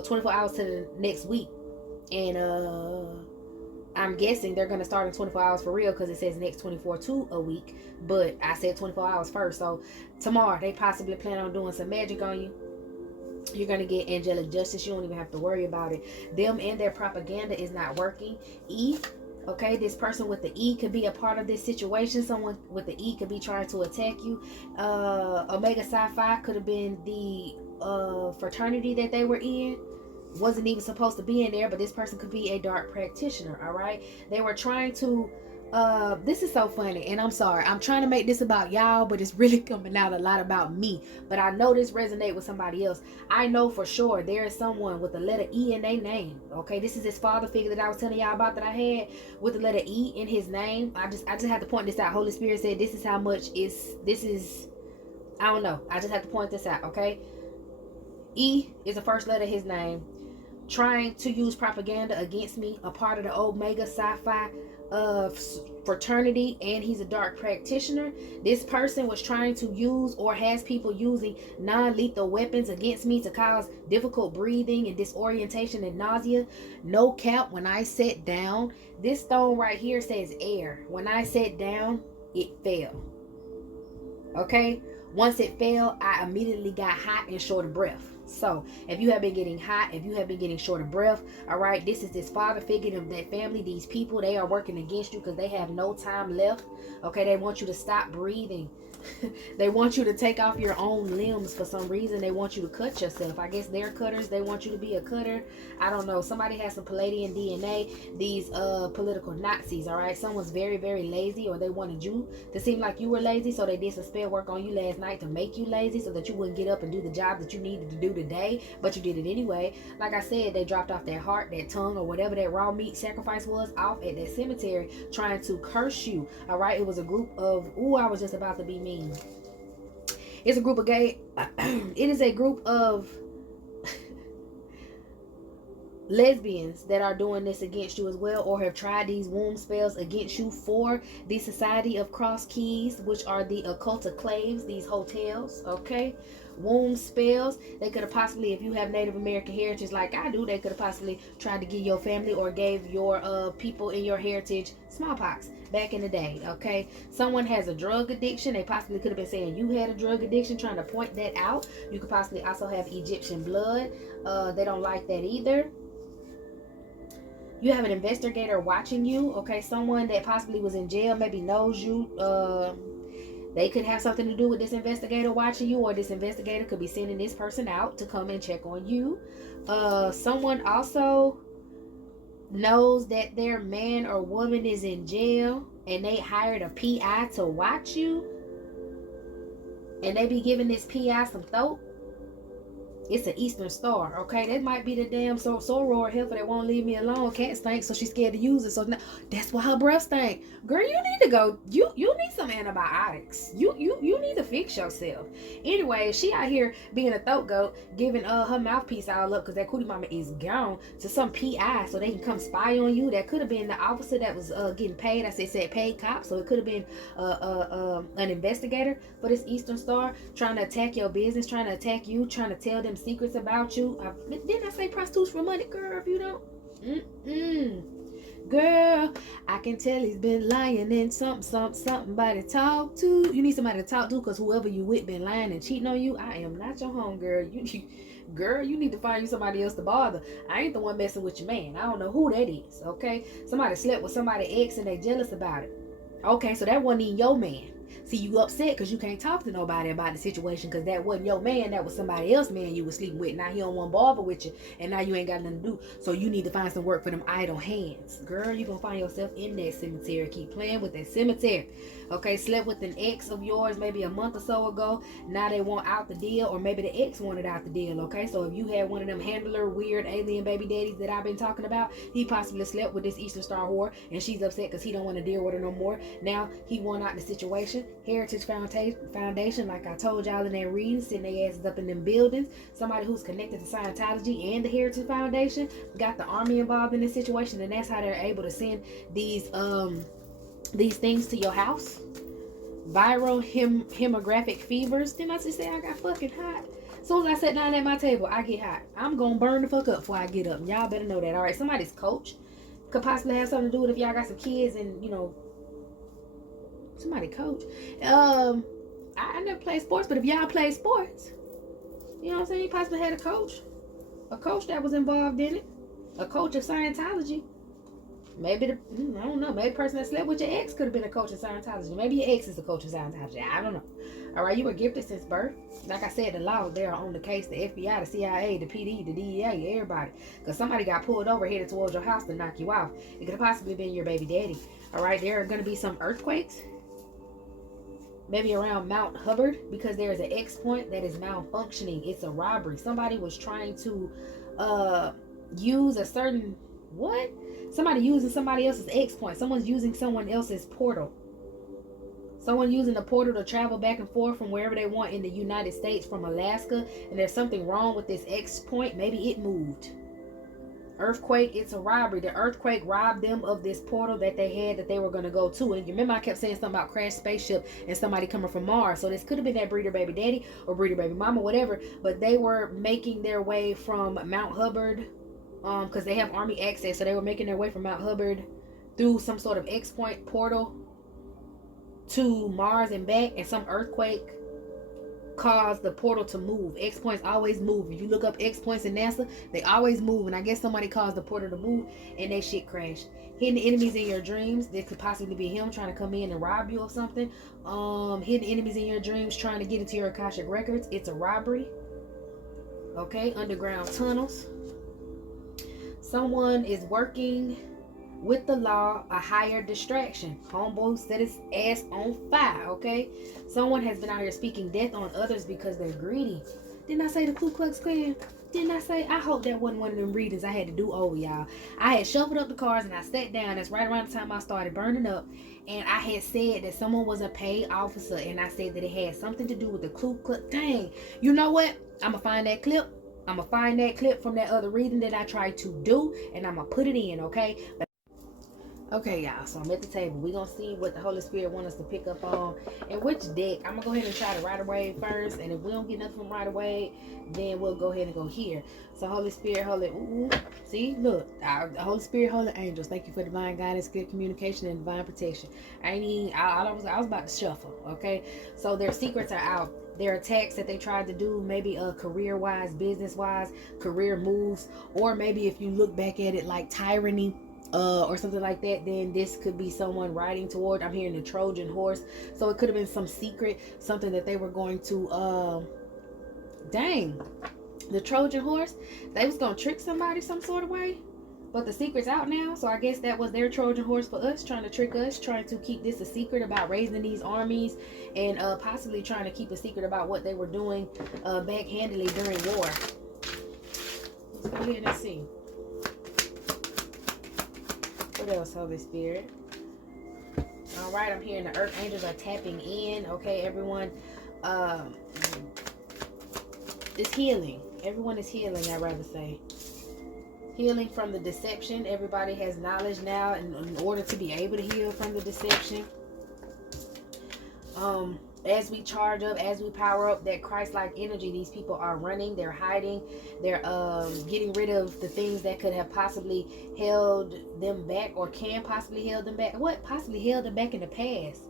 24 hours to the next week. And I'm guessing they're going to start in 24 hours for real, because it says next 24 to a week. But I said 24 hours first. So tomorrow they possibly plan on doing some magic on you. You're going to get angelic justice. You don't even have to worry about it. Them and their propaganda is not working. Okay, this person with the E could be a part of this situation. Someone with the E could be trying to attack you. Omega Psi Phi could have been the fraternity that they were in. Wasn't even supposed to be in there, but this person could be a dark practitioner. All right, they were trying to this is so funny, and I'm sorry, I'm trying to make this about y'all, but it's really coming out a lot about me. But I know this resonate with somebody else. I know for sure there is someone with the letter E in their name. Okay, this is this father figure that I was telling y'all about that I had with the letter E in his name. I just have to point this out. Holy Spirit said this is how much this is. I don't know, I just have to point this out. Okay, E is the first letter of his name, trying to use propaganda against me, a part of the Omega Psi Phi fraternity, and he's a dark practitioner. This person was trying to use or has people using non-lethal weapons against me to cause difficult breathing and disorientation and nausea. No cap, when I sat down, this stone right here says air. When I sat down, it fell. Okay, once it fell, I immediately got hot and short of breath. So if you have been getting hot, if you have been getting short of breath, all right, this is this father figure of that family. These people, they are working against you because they have no time left. Okay, they want you to stop breathing. They want you to take off your own limbs for some reason. They want you to cut yourself. I guess they're cutters. They want you to be a cutter. I don't know. Somebody has some Palladian DNA. These political Nazis, all right? Someone's very, very lazy, or they wanted you to seem like you were lazy, so they did some spell work on you last night to make you lazy so that you wouldn't get up and do the job that you needed to do today, but you did it anyway. Like I said, they dropped off their heart, their tongue, or whatever that raw meat sacrifice was off at that cemetery trying to curse you, all right? It was a group of, I was just about to be mean. It's a group of gay, it is a group of lesbians that are doing this against you as well, or have tried these womb spells against you for the Society of Cross Keys, which are the occulta claves, these hotels. Okay, womb spells. They could have possibly, if you have Native American heritage like I do, they could have possibly tried to give your family or gave your people in your heritage smallpox back in the day. Okay, someone has a drug addiction. They possibly could have been saying you had a drug addiction, trying to point that out. You could possibly also have Egyptian blood. They don't like that either. You have an investigator watching you. Okay, someone that possibly was in jail, maybe knows you. They could have something to do with this investigator watching you, or this investigator could be sending this person out to come and check on you. Someone also knows that their man or woman is in jail, and they hired a PI to watch you, and they be giving this PI some throat. It's an Eastern Star, okay? That might be the damn soror heifer that won't leave me alone. Cat stinks, so she's scared to use it. So now, that's why her breath stink. Girl, you need to go. You need some antibiotics. You need to fix yourself. Anyway, she out here being a throat goat, giving her mouthpiece all up because that cootie mama is gone to some PI so they can come spy on you. That could have been the officer that was getting paid. I said paid cop, so it could have been an investigator for this Eastern Star trying to attack your business, trying to attack you, trying to tell them secrets about you. Didn't I say prostitutes for money, girl? If you don't, girl, I can tell he's been lying and somebody to talk to. You need somebody to talk to, because whoever you with been lying and cheating on you. I am not your home girl. Girl, you need to find you somebody else to bother. I ain't the one messing with your man. I don't know who that is. Okay, somebody slept with somebody ex and they jealous about it. Okay, so that wasn't even your man. See, you upset because you can't talk to nobody about the situation because that wasn't your man. That was somebody else's man you was sleeping with. Now he don't want to bother with you, and now you ain't got nothing to do. So you need to find some work for them idle hands. Girl, you gonna find yourself in that cemetery. Keep playing with that cemetery. Okay, slept with an ex of yours maybe a month or so ago. Now they want out the deal, or maybe the ex wanted out the deal. Okay, so if you had one of them handler, weird alien baby daddies that I've been talking about, he possibly slept with this Eastern Star whore, and she's upset because he don't want to deal with her no more. Now he won out the situation. Heritage Foundation, like I told y'all in that reading, sitting their asses up in them buildings. Somebody who's connected to Scientology and the Heritage Foundation got the army involved in this situation, and that's how they're able to send these things to your house. Viral hemorrhagic fevers. Didn't I just say I got fucking hot? As soon as I sat down at my table, I get hot. I'm gonna burn the fuck up before I get up. Y'all better know that. All right, somebody's coach could possibly have something to do with if y'all got some kids and somebody coach. I never played sports, but if y'all play sports, you know what I'm saying, you possibly had a coach that was involved in it, a coach of Scientology. Maybe I don't know. Maybe the person that slept with your ex could have been a coach in Scientology. Maybe your ex is a coach in Scientology. I don't know. All right, you were gifted since birth. Like I said, the law they are on the case. The FBI, the CIA, the PD, the DEA, everybody. Because somebody got pulled over headed towards your house to knock you off. It could have possibly been your baby daddy. All right, there are going to be some earthquakes. Maybe around Mount Hubbard, because there is an X point that is malfunctioning. It's a robbery. Somebody was trying to use a certain what? Somebody using somebody else's X point. Someone's using someone else's portal. Someone using the portal to travel back and forth from wherever they want in the United States from Alaska. And there's something wrong with this X point. Maybe it moved. Earthquake, it's a robbery. The earthquake robbed them of this portal that they had that they were going to go to. And you remember I kept saying something about crashed spaceship and somebody coming from Mars. So this could have been that breeder baby daddy or breeder baby mama, whatever. But they were making their way from Mount Hubbard because they have army access. So they were making their way from Mount Hubbard through some sort of X point portal to Mars and back. And some earthquake caused the portal to move. X points always move. If you look up X points in NASA, they always move. And I guess somebody caused the portal to move and they shit crashed. Hidden enemies in your dreams. This could possibly be him trying to come in and rob you of something. Hidden enemies in your dreams trying to get into your Akashic records. It's a robbery. Okay, underground tunnels. Someone is working with the law, a higher distraction. Homeboy set his ass on fire, okay? Someone has been out here speaking death on others because they're greedy. Didn't I say the Ku Klux Klan? Didn't I say? I hope that wasn't one of them readings I had to do over, y'all. I had shuffled up the cars and I sat down. That's right around the time I started burning up. And I had said that someone was a paid officer. And I said that it had something to do with the Ku Klux. Dang. You know what? I'm going to find that clip. I'm going to find that clip from that other reading that I tried to do. And I'm going to put it in, okay? Okay, y'all, so I'm at the table. We're going to see what the Holy Spirit wants us to pick up on and which deck. I'm going to go ahead and try the Rider-Waite first. And if we don't get nothing from Rider-Waite, then we'll go ahead and go here. So, Holy Spirit, Holy... Ooh, see, look. The Holy Spirit, Holy Angels, thank you for divine guidance, clear communication, and divine protection. I was about to shuffle, okay? So, their secrets are out. Their attacks that they tried to do, maybe career-wise, business-wise, career moves, or maybe if you look back at it like tyranny, or something like that, then this could be someone riding toward, I'm hearing the Trojan horse, so it could have been some secret, something that they were going to dang, the Trojan horse, they was gonna trick somebody some sort of way, but the secret's out now, so I guess that was their Trojan horse for us, trying to trick us, trying to keep this a secret about raising these armies, and possibly trying to keep a secret about what they were doing backhandedly during war. Let's go ahead and see. What else, Holy Spirit? All right, I'm hearing the earth angels are tapping in. Okay, everyone. It's healing. Everyone is healing, I'd rather say. Healing from the deception. Everybody has knowledge now in order to be able to heal from the deception. As we charge up, as we power up that Christ-like energy, these people are running, they're hiding, they're getting rid of the things that could have possibly held them back or can possibly held them back. What possibly held them back in the past?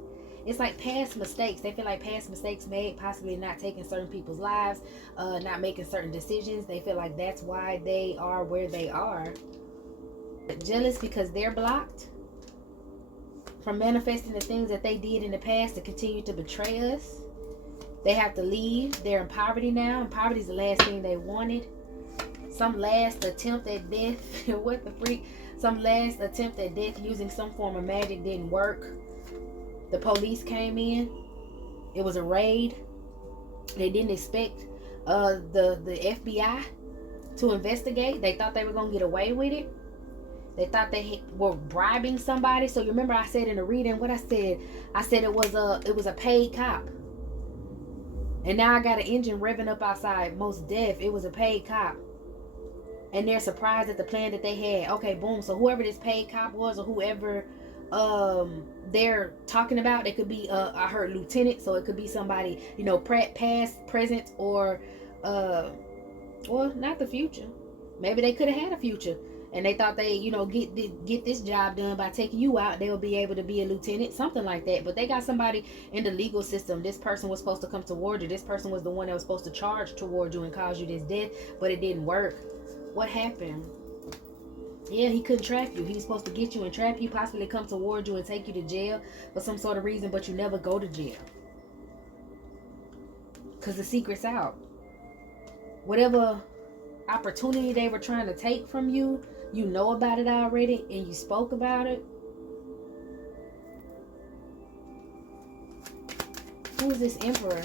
It's like past mistakes. They feel like past mistakes made, possibly not taking certain people's lives, not making certain decisions. They feel like that's why they are where they are. Jealous because they're blocked from manifesting the things that they did in the past to continue to betray us. They have to leave. They're in poverty now, and poverty is the last thing they wanted. Some last attempt at death. What the freak? Some last attempt at death using some form of magic didn't work. The police came in. It was a raid. They didn't expect the FBI to investigate. They thought they were going to get away with it. They thought they were bribing somebody. So you remember I said in the reading what I said? I said it was a paid cop. And now I got an engine revving up outside. Most deaf. It was a paid cop. And they're surprised at the plan that they had. Okay, boom. So whoever this paid cop was, or whoever they're talking about, it could be I heard lieutenant, so it could be somebody, you know, past, present, or well, not the future. Maybe they could have had a future. And they thought they, you know, get this job done by taking you out. They'll be able to be a lieutenant, something like that. But they got somebody in the legal system. This person was supposed to come toward you. This person was the one that was supposed to charge toward you and cause you this death. But it didn't work. What happened? Yeah, he couldn't trap you. He was supposed to get you and trap you, possibly come toward you and take you to jail for some sort of reason, but you never go to jail. Because the secret's out. Whatever opportunity they were trying to take from you, you know about it already and you spoke about it. Who is this emperor?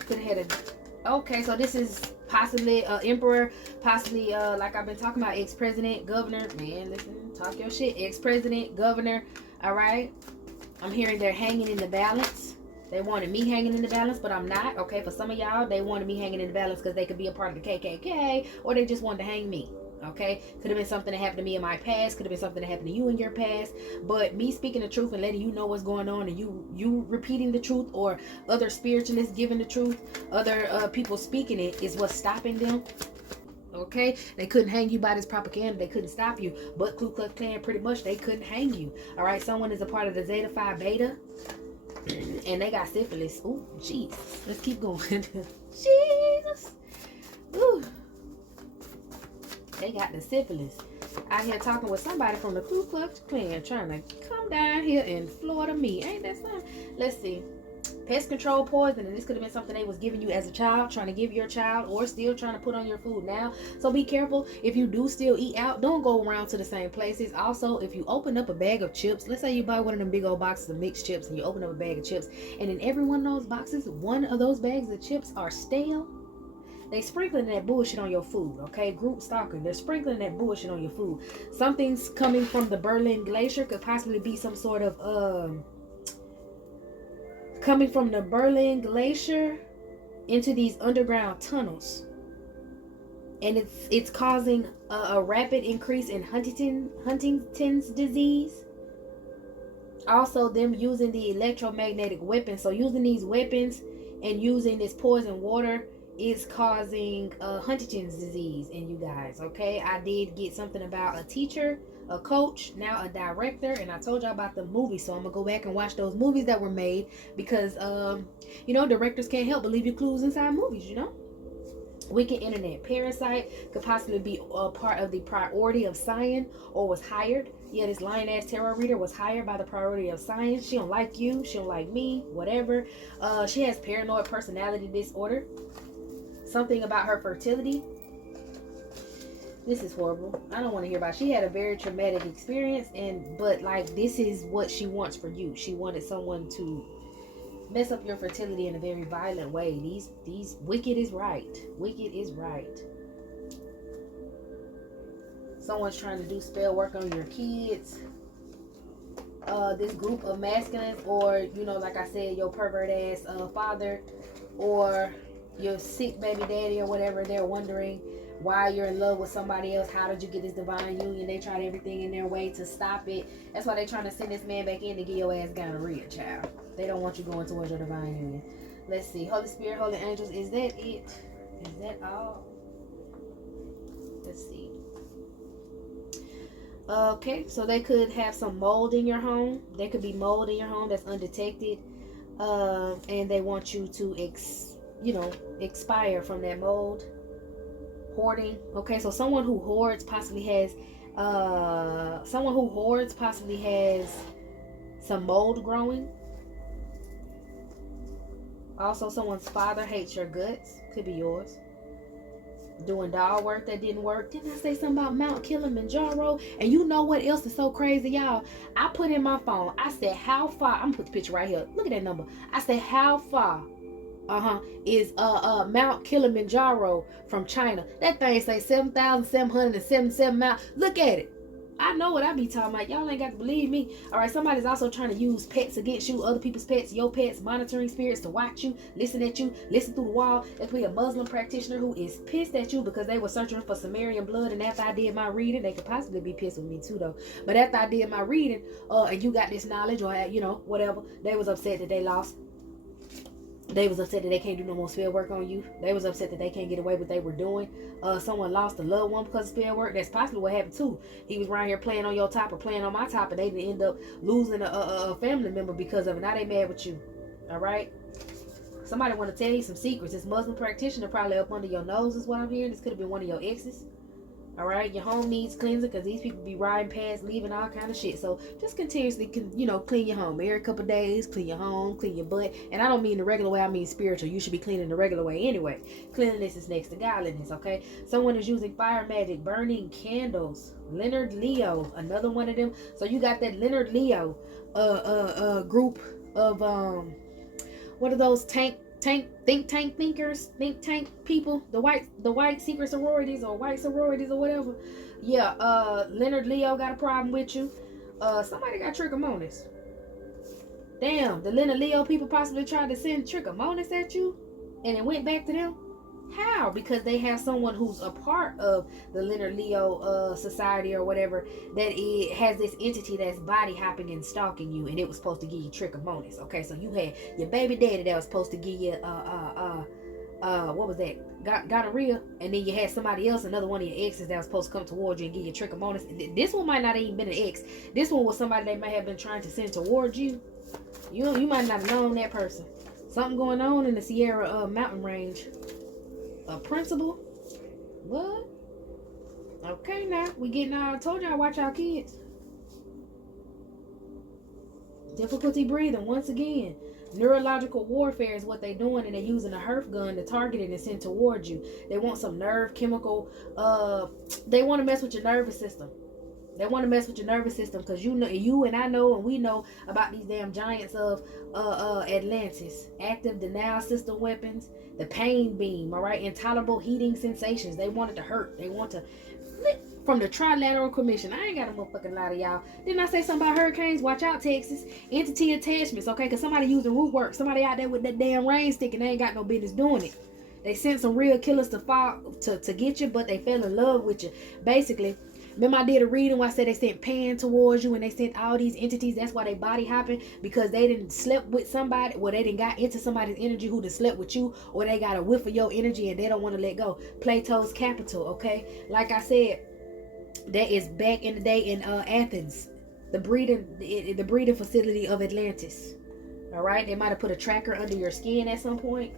Could have had a... Okay, so this is possibly emperor, possibly like I've been talking about, ex-president, governor. Man, listen, talk your shit. Ex-president, governor. All right. I'm hearing they're hanging in the balance. They wanted me hanging in the balance, but I'm not. Okay, for some of y'all, they wanted me hanging in the balance because they could be a part of the KKK, or they just wanted to hang me. Okay, could have been something that happened to me in my past, could have been something that happened to you in your past, but me speaking the truth and letting you know what's going on, and you repeating the truth, or other spiritualists giving the truth, other people speaking it, is what's stopping them. Okay, they couldn't hang you by this propaganda. They couldn't stop you, but Ku Klux Klan, pretty much, they couldn't hang you. All right, someone is a part of the Zeta Phi Beta, and they got syphilis. Ooh, jeez, let's keep going. Jesus. Ooh. They got the syphilis. Out here talking with somebody from the Ku Klux Klan, trying to come down here and Florida me. Ain't that something? Let's see. Pest control poison, and this could have been something they was giving you as a child, trying to give your child, or still trying to put on your food now. So be careful. If you do still eat out, don't go around to the same places. Also, if you open up a bag of chips, let's say you buy one of them big old boxes of mixed chips, and you open up a bag of chips, and in every one of those boxes, one of those bags of chips are stale. They sprinkling that bullshit on your food, okay? Group stalking. They're sprinkling that bullshit on your food. Something's coming from the Berlin Glacier. Could possibly be some sort of coming from the Berlin Glacier into these underground tunnels, and it's causing a rapid increase in Huntington's disease. Also, them using the electromagnetic weapons. So using these weapons and using this poison water is causing Huntington's disease in you guys. Okay, I did get something about a teacher, a coach, now a director, and I told y'all about the movies, so I'm gonna go back and watch those movies that were made, because you know, directors can't help but leave you clues inside movies, you know. Wicked internet parasite could possibly be a part of the priority of Sion, or was hired. Yeah, this lying ass tarot reader was hired by the priority of Sion. She don't like you, she don't like me, whatever. She has paranoid personality disorder. Something about her fertility. This is horrible. I don't want to hear about it. She had a very traumatic experience, but like, this is what she wants for you. She wanted someone to mess up your fertility in a very violent way. These wicked is right. Wicked is right. Someone's trying to do spell work on your kids. This group of masculines, or you know, like I said, your pervert ass father, or your sick baby daddy, or whatever. They're wondering why you're in love with somebody else. How did you get this divine union? They tried everything in their way to stop it. That's why they're trying to send this man back in to get your ass gonorrhea, child. They don't want you going towards your divine union. Let's see. Holy Spirit, Holy Angels, is that it? Is that all? Let's see. Okay, so they could have some mold in your home. There could be mold in your home that's undetected, and they want you to expire from that mold. Hoarding. Okay, so someone who hoards possibly has some mold growing. Also, someone's father hates your guts. Could be yours. Doing doll work that didn't work. Didn't I say something about Mount Kilimanjaro? And you know what else is so crazy, y'all? I put in my phone, I said, how far? I'm gonna put the picture right here. Look at that number. I said, how far is Mount Kilimanjaro from China? That thing say 7,777 miles. Look at it. I know what I be talking about. Y'all ain't got to believe me. All right, somebody's also trying to use pets against you, other people's pets, your pets, monitoring spirits to watch you, listen at you, listen through the wall. There could be a Muslim practitioner who is pissed at you because they were searching for Sumerian blood, and after I did my reading, they could possibly be pissed with me too, though. But after I did my reading, and you got this knowledge, or whatever, they was upset that they lost. They was upset that they can't do no more spell work on you. They was upset that they can't get away with what they were doing. Someone lost a loved one because of spell work. That's possibly what happened too. He was around here playing on your top or playing on my top, and they didn't end up losing a family member because of it. Now they mad with you. All right. Somebody want to tell you some secrets. This Muslim practitioner probably up under your nose is what I'm hearing. This could have been one of your exes. All right, your home needs cleansing because these people be riding past, leaving all kind of shit. So just continuously, clean your home every couple days. Clean your home, clean your butt, and I don't mean the regular way. I mean spiritual. You should be cleaning the regular way anyway. Cleanliness is next to godliness. Okay, someone is using fire magic, burning candles. Leonard Leo, another one of them. So you got that Leonard Leo, group of what are those think tank thinkers, think tank people, the white secret sororities or white sororities or whatever. Yeah, Leonard Leo got a problem with you. Somebody got trichomonas. Damn, the Leonard Leo people possibly tried to send trichomonas at you and it went back to them. How? Because they have someone who's a part of the Leonard Leo society or whatever, that it has this entity that's body hopping and stalking you, and it was supposed to give you trichomonas. Okay, so you had your baby daddy that was supposed to give you what was that? Gonorrhea, and then you had somebody else, another one of your exes that was supposed to come towards you and give you trichomonas. This one might not have even been an ex. This one was somebody they may have been trying to send towards you. You might not have known that person. Something going on in the Sierra mountain range. A principal? What? Okay, now we getting I told y'all watch our kids. Difficulty breathing once again. Neurological warfare is what they're doing, and they're using a Herf gun to target it and send towards you. They want some nerve chemical. They want to mess with your nervous system. They want to mess with your nervous system because you and I know and we know about these damn giants of Atlantis. Active denial system weapons. The pain beam, all right? Intolerable heating sensations. They want it to hurt. They want to... From the Trilateral Commission. I ain't got a motherfucking lie to y'all. Didn't I say something about hurricanes? Watch out, Texas. Entity attachments, okay? Because somebody using root work. Somebody out there with that damn rain stick and they ain't got no business doing it. They sent some real killers to get you, but they fell in love with you. Basically, remember I did a reading where I said they sent Pan towards you and they sent all these entities. That's why they body hopping, because they didn't slept with somebody, or they didn't got into somebody's energy who done slept with you, or they got a whiff of your energy and they don't want to let go. Plato's capital, okay? Like I said, that is back in the day in Athens, the breeding facility of Atlantis. All right, they might have put a tracker under your skin at some point.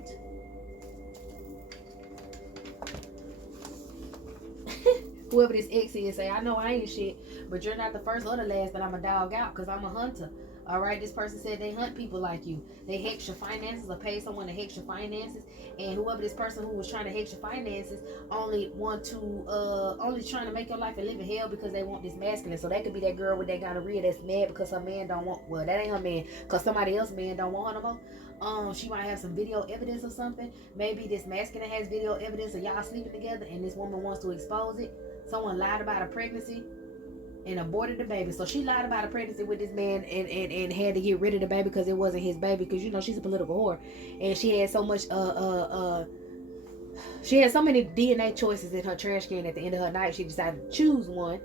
Whoever this ex is, say, I know I ain't shit, but you're not the first or the last that I'm a dog out, because I'm a hunter. All right, this person said they hunt people like you. They hex your finances or pay someone to hex your finances. And whoever this person who was trying to hex your finances only trying to make your life a living hell because they want this masculine. So that could be that girl with that gonorrhea that's mad because her man don't want, well, that ain't her man, because somebody else's man don't want her no more. She might have some video evidence or something. Maybe this masculine has video evidence of y'all sleeping together and this woman wants to expose it. Someone lied about a pregnancy and aborted the baby. So she lied about a pregnancy with this man and had to get rid of the baby because it wasn't his baby, because she's a political whore, and she had so much she had so many DNA choices in her trash can. At the end of her night, she decided to choose one.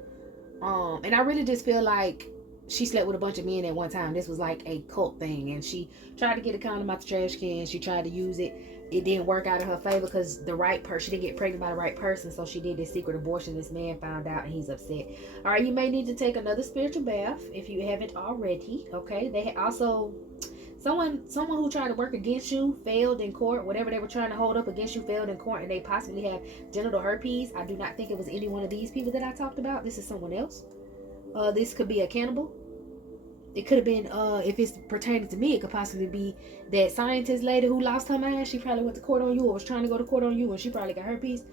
And I really just feel like she slept with a bunch of men at one time. This was like a cult thing, and she tried to get a condom out the trash can. She tried to use it. It didn't work out in her favor because the right person, she didn't get pregnant by the right person, so she did this secret abortion. This man found out and he's upset. All right, you may need to take another spiritual bath if you haven't already. Okay, they also someone who tried to work against you failed in court. Whatever they were trying to hold up against you failed in court, and they possibly have genital herpes. I do not think it was any one of these people that I talked about. This is someone else. This could be a cannibal. It could have been, if it's pertaining to me, it could possibly be that scientist lady who lost her mind. She probably went to court on you, or was trying to go to court on you, and she probably got herpes.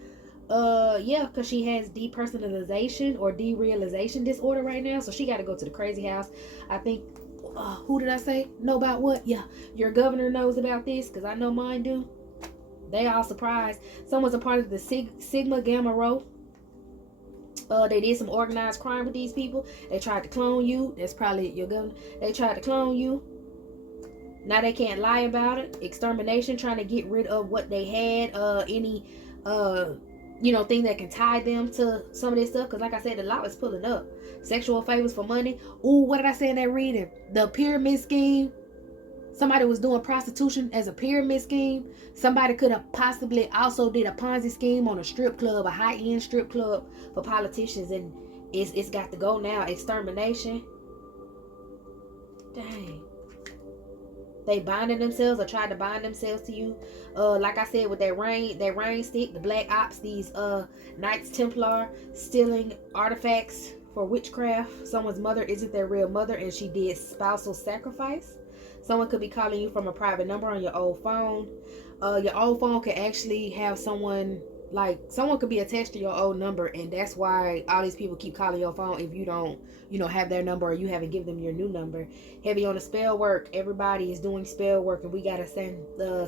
Yeah, because she has depersonalization or derealization disorder right now, so she got to go to the crazy house. I think, who did I say? Know about what? Yeah, your governor knows about this, because I know mine do. They all surprised. Someone's a part of the Sigma Gamma Rho. They did some organized crime with these people. They tried to clone you. That's probably your governor. They tried to clone you. Now they can't lie about it. Extermination, trying to get rid of what they had. Any thing that can tie them to some of this stuff. Because like I said, the law is pulling up. Sexual favors for money. Ooh, what did I say in that reading? The pyramid scheme. Somebody was doing prostitution as a pyramid scheme. Somebody could have possibly also did a Ponzi scheme on a strip club, a high-end strip club for politicians, and it's got to go now. Extermination. Dang. they binding themselves or tried to bind themselves to you. Like I said, with that rain stick, the Black Ops, these Knights Templar stealing artifacts for witchcraft. Someone's mother isn't their real mother and she did spousal sacrifice. Someone could be calling you from a private number on your old phone. Your old phone could actually have someone, like someone could be attached to your old number, and that's why all these people keep calling your phone if you don't, have their number, or you haven't given them your new number. Heavy on the spell work. Everybody is doing spell work, and we gotta send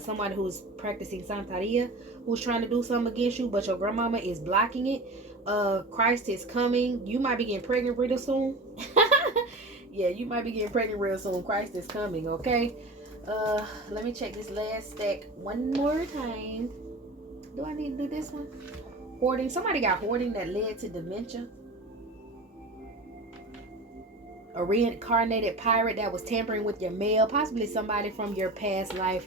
somebody who's practicing Santeria, who's trying to do something against you, but your grandmama is blocking it. Christ is coming. You might be getting pregnant real soon. Yeah, you might be getting pregnant real soon. Christ is coming. Okay. Let me check this last stack one more time. Do I need to do this one? Hoarding. Somebody got hoarding that led to dementia. A reincarnated pirate that was tampering with your mail. Possibly somebody from your past life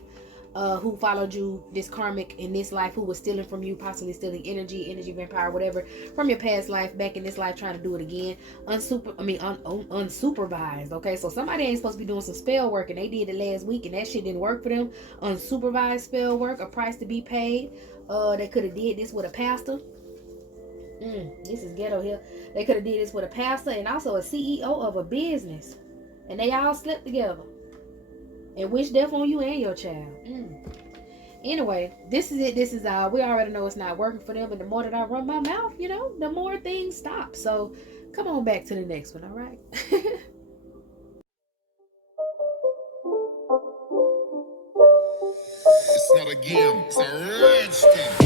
who followed you, this karmic in this life, who was stealing from you, possibly stealing energy vampire, whatever, from your past life back in this life, trying to do it again. Unsupervised. Okay, so somebody ain't supposed to be doing some spell work and they did it last week and that shit didn't work for them. Unsupervised spell work, a price to be paid. They could have did this with a pastor. This is ghetto here. They could have did this with a pastor and also a CEO of a business, and they all slept together and wish death on you and your child. Anyway, this is it. This is all. We already know it's not working for them, and the more that I run my mouth, the more things stop. So come on back to the next one. All right. It's not a game, it's a rich thing.